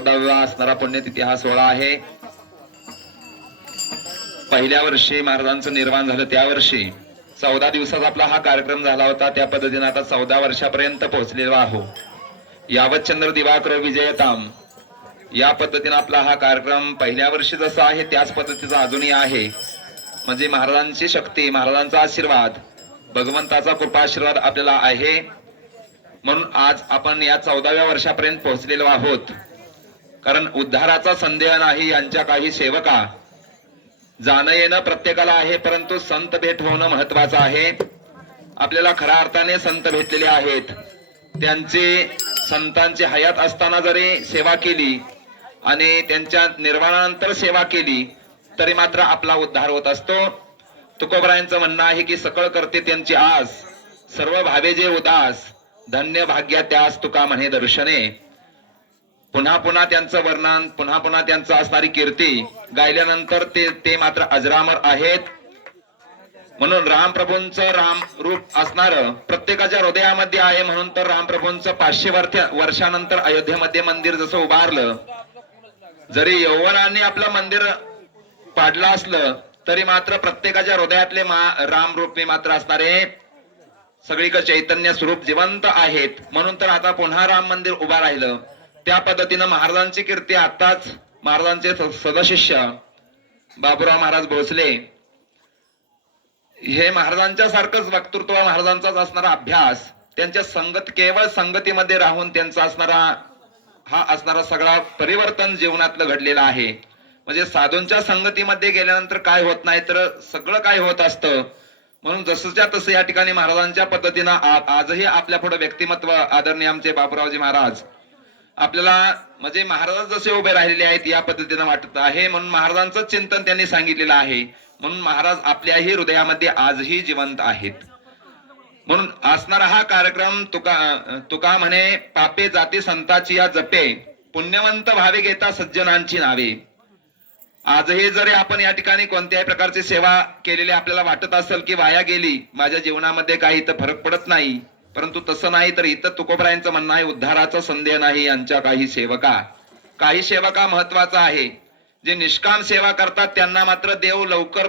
14वा असणारा पुण्यतिथी हा सोहळा आहे. पहिल्या वर्षी महाराजांचं निर्वाण झालं त्या वर्षी 14 दिवसाचा आपला हा कार्यक्रम झाला होता. त्या पद्धतीने आता 14 वर्षापर्यंत पोहोचलेलो आहो. यावत चंद्र दिवाकर विजयताम या पद्धतीने आपला हा कार्यक्रम पहिल्या वर्षी जसा आहे त्याच पद्धतीचा अजूनही आहे. म्हणजे महाराजांची शक्ती, महाराजांचा आशीर्वाद, भगवंताचा कृपाशीर्वाद आपल्याला आहे. म्हणून आज आपण या 14व्या वर्षापर्यंत पोहोचलेलो आहोत. कारण उद्धाराचा संदेह नाही यांच्या काही सेवका. जाणं येणं प्रत्येकाला आहे, परंतु संत भेट होणं महत्वाचं आहे. आपल्याला खऱ्या अर्थाने संत भेटलेले आहेत. त्यांची संतांची हयात असताना जरी सेवा केली आणि त्यांच्या निर्वाणानंतर सेवा केली तरी मात्र आपला उद्धार होत असतो. तुकोबरायांचं म्हणणं आहे की सकळ करते त्यांची आस, सर्व भावे जे उदास, धन्य भाग्या त्यास तुका म्हणे दर्शने. पुन्हा पुन्हा त्यांचं वर्णन, पुन्हा पुन्हा त्यांचं असणारी कीर्ती गायल्यानंतर ते मात्र अजरामर आहेत. म्हणून रामप्रभूंचं राम रूप असणार प्रत्येकाच्या हृदयामध्ये आहे. म्हणून तर रामप्रभूंचं 500 वर्षानंतर अयोध्येमध्ये मंदिर जसं उभारलं, जरी यौवनाने आपलं मंदिर पाडलं असलं तरी मात्र प्रत्येकाच्या हृदयातले राम रूपे मात्र असणारे सगळीकडे चैतन्य स्वरूप जिवंत आहेत. म्हणून तर आता पुन्हा राम मंदिर उभा राहिलं. त्या पद्धतीनं महाराजांची कीर्ती आताच महाराजांचे सदशिष्य बाबूराव महाराज भोसले हे महाराजांच्या सारखंच वक्तृत्व, महाराजांचाच असणारा अभ्यास, त्यांच्या केवळ संगतीमध्ये राहून त्यांचा असणारा सगळा परिवर्तन जीवनातलं घडलेलं आहे. म्हणजे साधूंच्या संगतीमध्ये गेल्यानंतर काय होत नाही तर सगळं काय होत असतं. म्हणून जसंच्या तसं या ठिकाणी महाराजांच्या पद्धतीनं आजही आपल्या पुढे व्यक्तिमत्व आदरणीय आमचे बापूरावजी महाराज आपल्याला म्हणजे महाराज जसे उभे राहिलेले आहेत या पद्धतीनं वाटत आहे. म्हणून महाराजांचं चिंतन त्यांनी सांगितलेलं आहे. म्हणून महाराज आपल्याही हृदयामध्ये आजही जिवंत आहेत. म्हणून असणारा हा कार्यक्रम तुका म्हणे पापे जाती संताची या जपे, पुण्यवंत भावे घेता सज्जनांची नावे. आजही जरी आपण या ठिकाणी कोणत्याही प्रकारची सेवा केलेली आपल्याला वाटत असेल की वाया गेली, माझ्या जीवनामध्ये काही इथं फरक पडत नाही, परंतु तसं नाही. तर इथं तुकोबरायांचं म्हणणं आहे उद्धाराचा संदेह नाही यांच्या काही सेवका महत्वाचा आहे. जे निष्काम सेवा करतात त्यांना मात्र देव लवकर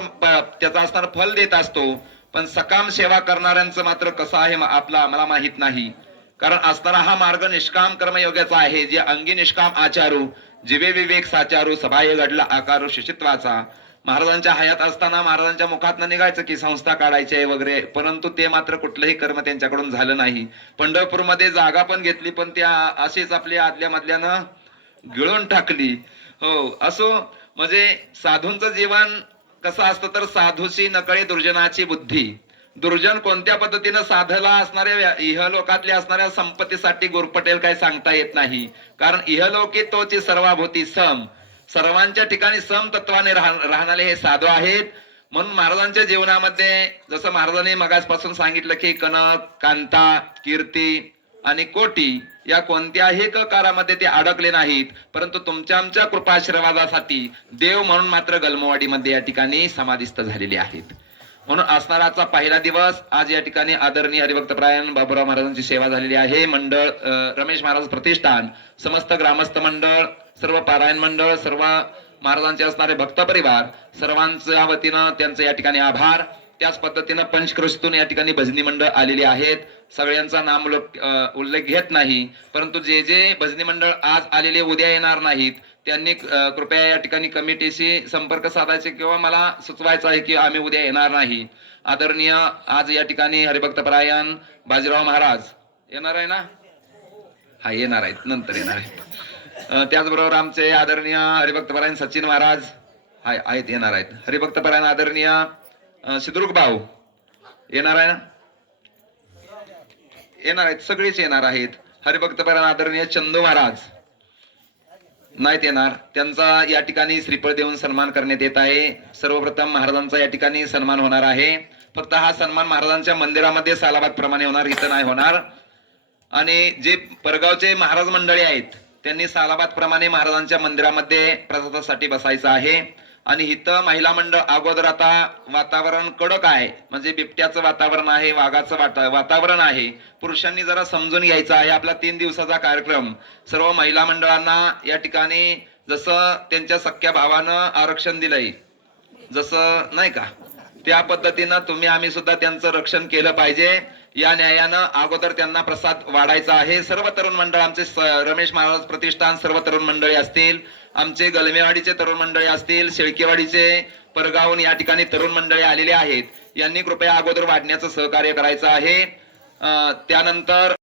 त्याचा असणार फल देत असतो. पण सकाम सेवा करणाऱ्यांचं मात्र कसं आहे मला माहित नाही. कारण असणारा हा मार्ग निष्काम कर्मयोगाचा आहे. जे अंगी निष्काम आचारू, जीवे विवेक साचारू, सभाय घडला आकारू शिशित्वाचा. महाराजांच्या हयात असताना महाराजांच्या मुखातनं निघायचं की संस्था काढायची आहे वगैरे, परंतु ते मात्र कुठलंही कर्म त्यांच्याकडून झालं नाही. पंढरपूरमध्ये जागा पण घेतली पण त्या अशीच आपल्या आदल्या मधल्यानं गिळून टाकली. हो असो, म्हणजे साधूंचं जीवन कसं असतं तर साधूची नकळे दुर्जनाची बुद्धी. दुर्जन कोणत्या पद्धतीनं साधला असणाऱ्या इहलोकातल्या असणाऱ्या संपत्तीसाठी गुरपटेल काय सांगता येत नाही. कारण इहलोकी तोची सर्वाभूती सम, सर्वांच्या ठिकाणी सम तत्वाने राहणारे हे साधू आहेत. म्हणून महाराजांच्या जीवनामध्ये जसं महाराजांनी मगासपासून सांगितलं की कनक, कांता, कीर्ती आणि कोटी या कोणत्याही कारामध्ये ते अडकले नाहीत, परंतु तुमच्या आमच्या कृपाशीर्वादासाठी देव म्हणून मात्र गलमवाडीमध्ये या ठिकाणी समाधिस्थ झालेले आहेत. म्हणून असणाराचा पहिला दिवस आज या ठिकाणी आदरणीय हरिभक्तपरायण बाबूराव महाराजांची सेवा झालेली आहे. मंडळ रमेश महाराज प्रतिष्ठान, समस्त ग्रामस्थ मंडळ, सर्व पारायण मंडळ, सर्व महाराजांचे असणारे भक्त परिवार सर्वांच्या वतीनं त्यांचं या ठिकाणी आभार. त्याच पद्धतीनं पंचक्रोशीतून या ठिकाणी भजनी मंडळ आलेली आहेत. सगळ्यांचा नाम उल्लेख घेत नाही, परंतु जे जे भजनी मंडळ आज आलेले उद्या येणार नाहीत त्यांनी कृपया या ठिकाणी कमिटीशी संपर्क साधायचे किंवा मला सुचवायचं आहे की आम्ही उद्या येणार नाही. आदरणीय आज या ठिकाणी हरिभक्तपरायण बाजीराव महाराज येणार आहे ना? हा येणार आहेत, नंतर येणार आहेत. त्याचबरोबर आमचे आदरणीय हरिभक्तपरायण सचिन महाराज आहेत, येणार आहेत. हरिभक्तपरायण आदरणीय सिद्रुक भाऊ येणार आहे ना? येणार आहेत, सगळेच येणार आहेत. हरिभक्तपरायण आदरणीय चंदू महाराज नाहीत येणार, त्यांचा या ठिकाणी श्रीफळ देऊन सन्मान करण्यात येत आहे. सर्वप्रथम महाराजांचा या ठिकाणी सन्मान होणार आहे. फक्त हा सन्मान महाराजांच्या मंदिरामध्ये सालाबाद प्रमाणे होणार, इथं नाही होणार. आणि जे परगावचे महाराज मंडळी आहेत त्यांनी सालाबाद प्रमाणे महाराजांच्या मंदिरामध्ये प्रसादासाठी बसायचं आहे. आणि इथं महिला मंडळ अगोदर आता वातावरण कडक आहे, म्हणजे बिबट्याचं वातावरण आहे, वाघाचं वातावरण आहे. पुरुषांनी जरा समजून घ्यायचं आहे. आपला 3 दिवसाचा कार्यक्रम सर्व महिला मंडळांना या ठिकाणी जसं त्यांच्या सख्या भावानं आरक्षण दिलंय, जसं नाही का, त्या पद्धतीनं तुम्ही आम्ही सुद्धा त्यांचं रक्षण केलं पाहिजे. या न्यायानं अगोदर त्यांना प्रसाद वाढायचा आहे. सर्व तरुण मंडळ आमचे रमेश महाराज प्रतिष्ठान सर्व तरुण मंडळी असतील, आमचे गलमेवाडीचे तरुण मंडळी असतील, शेळकेवाडीचे परगावून या ठिकाणी तरुण मंडळी आलेले आहेत. यांनी कृपया अगोदर वाढण्याचं सहकार्य करायचं आहे. त्यानंतर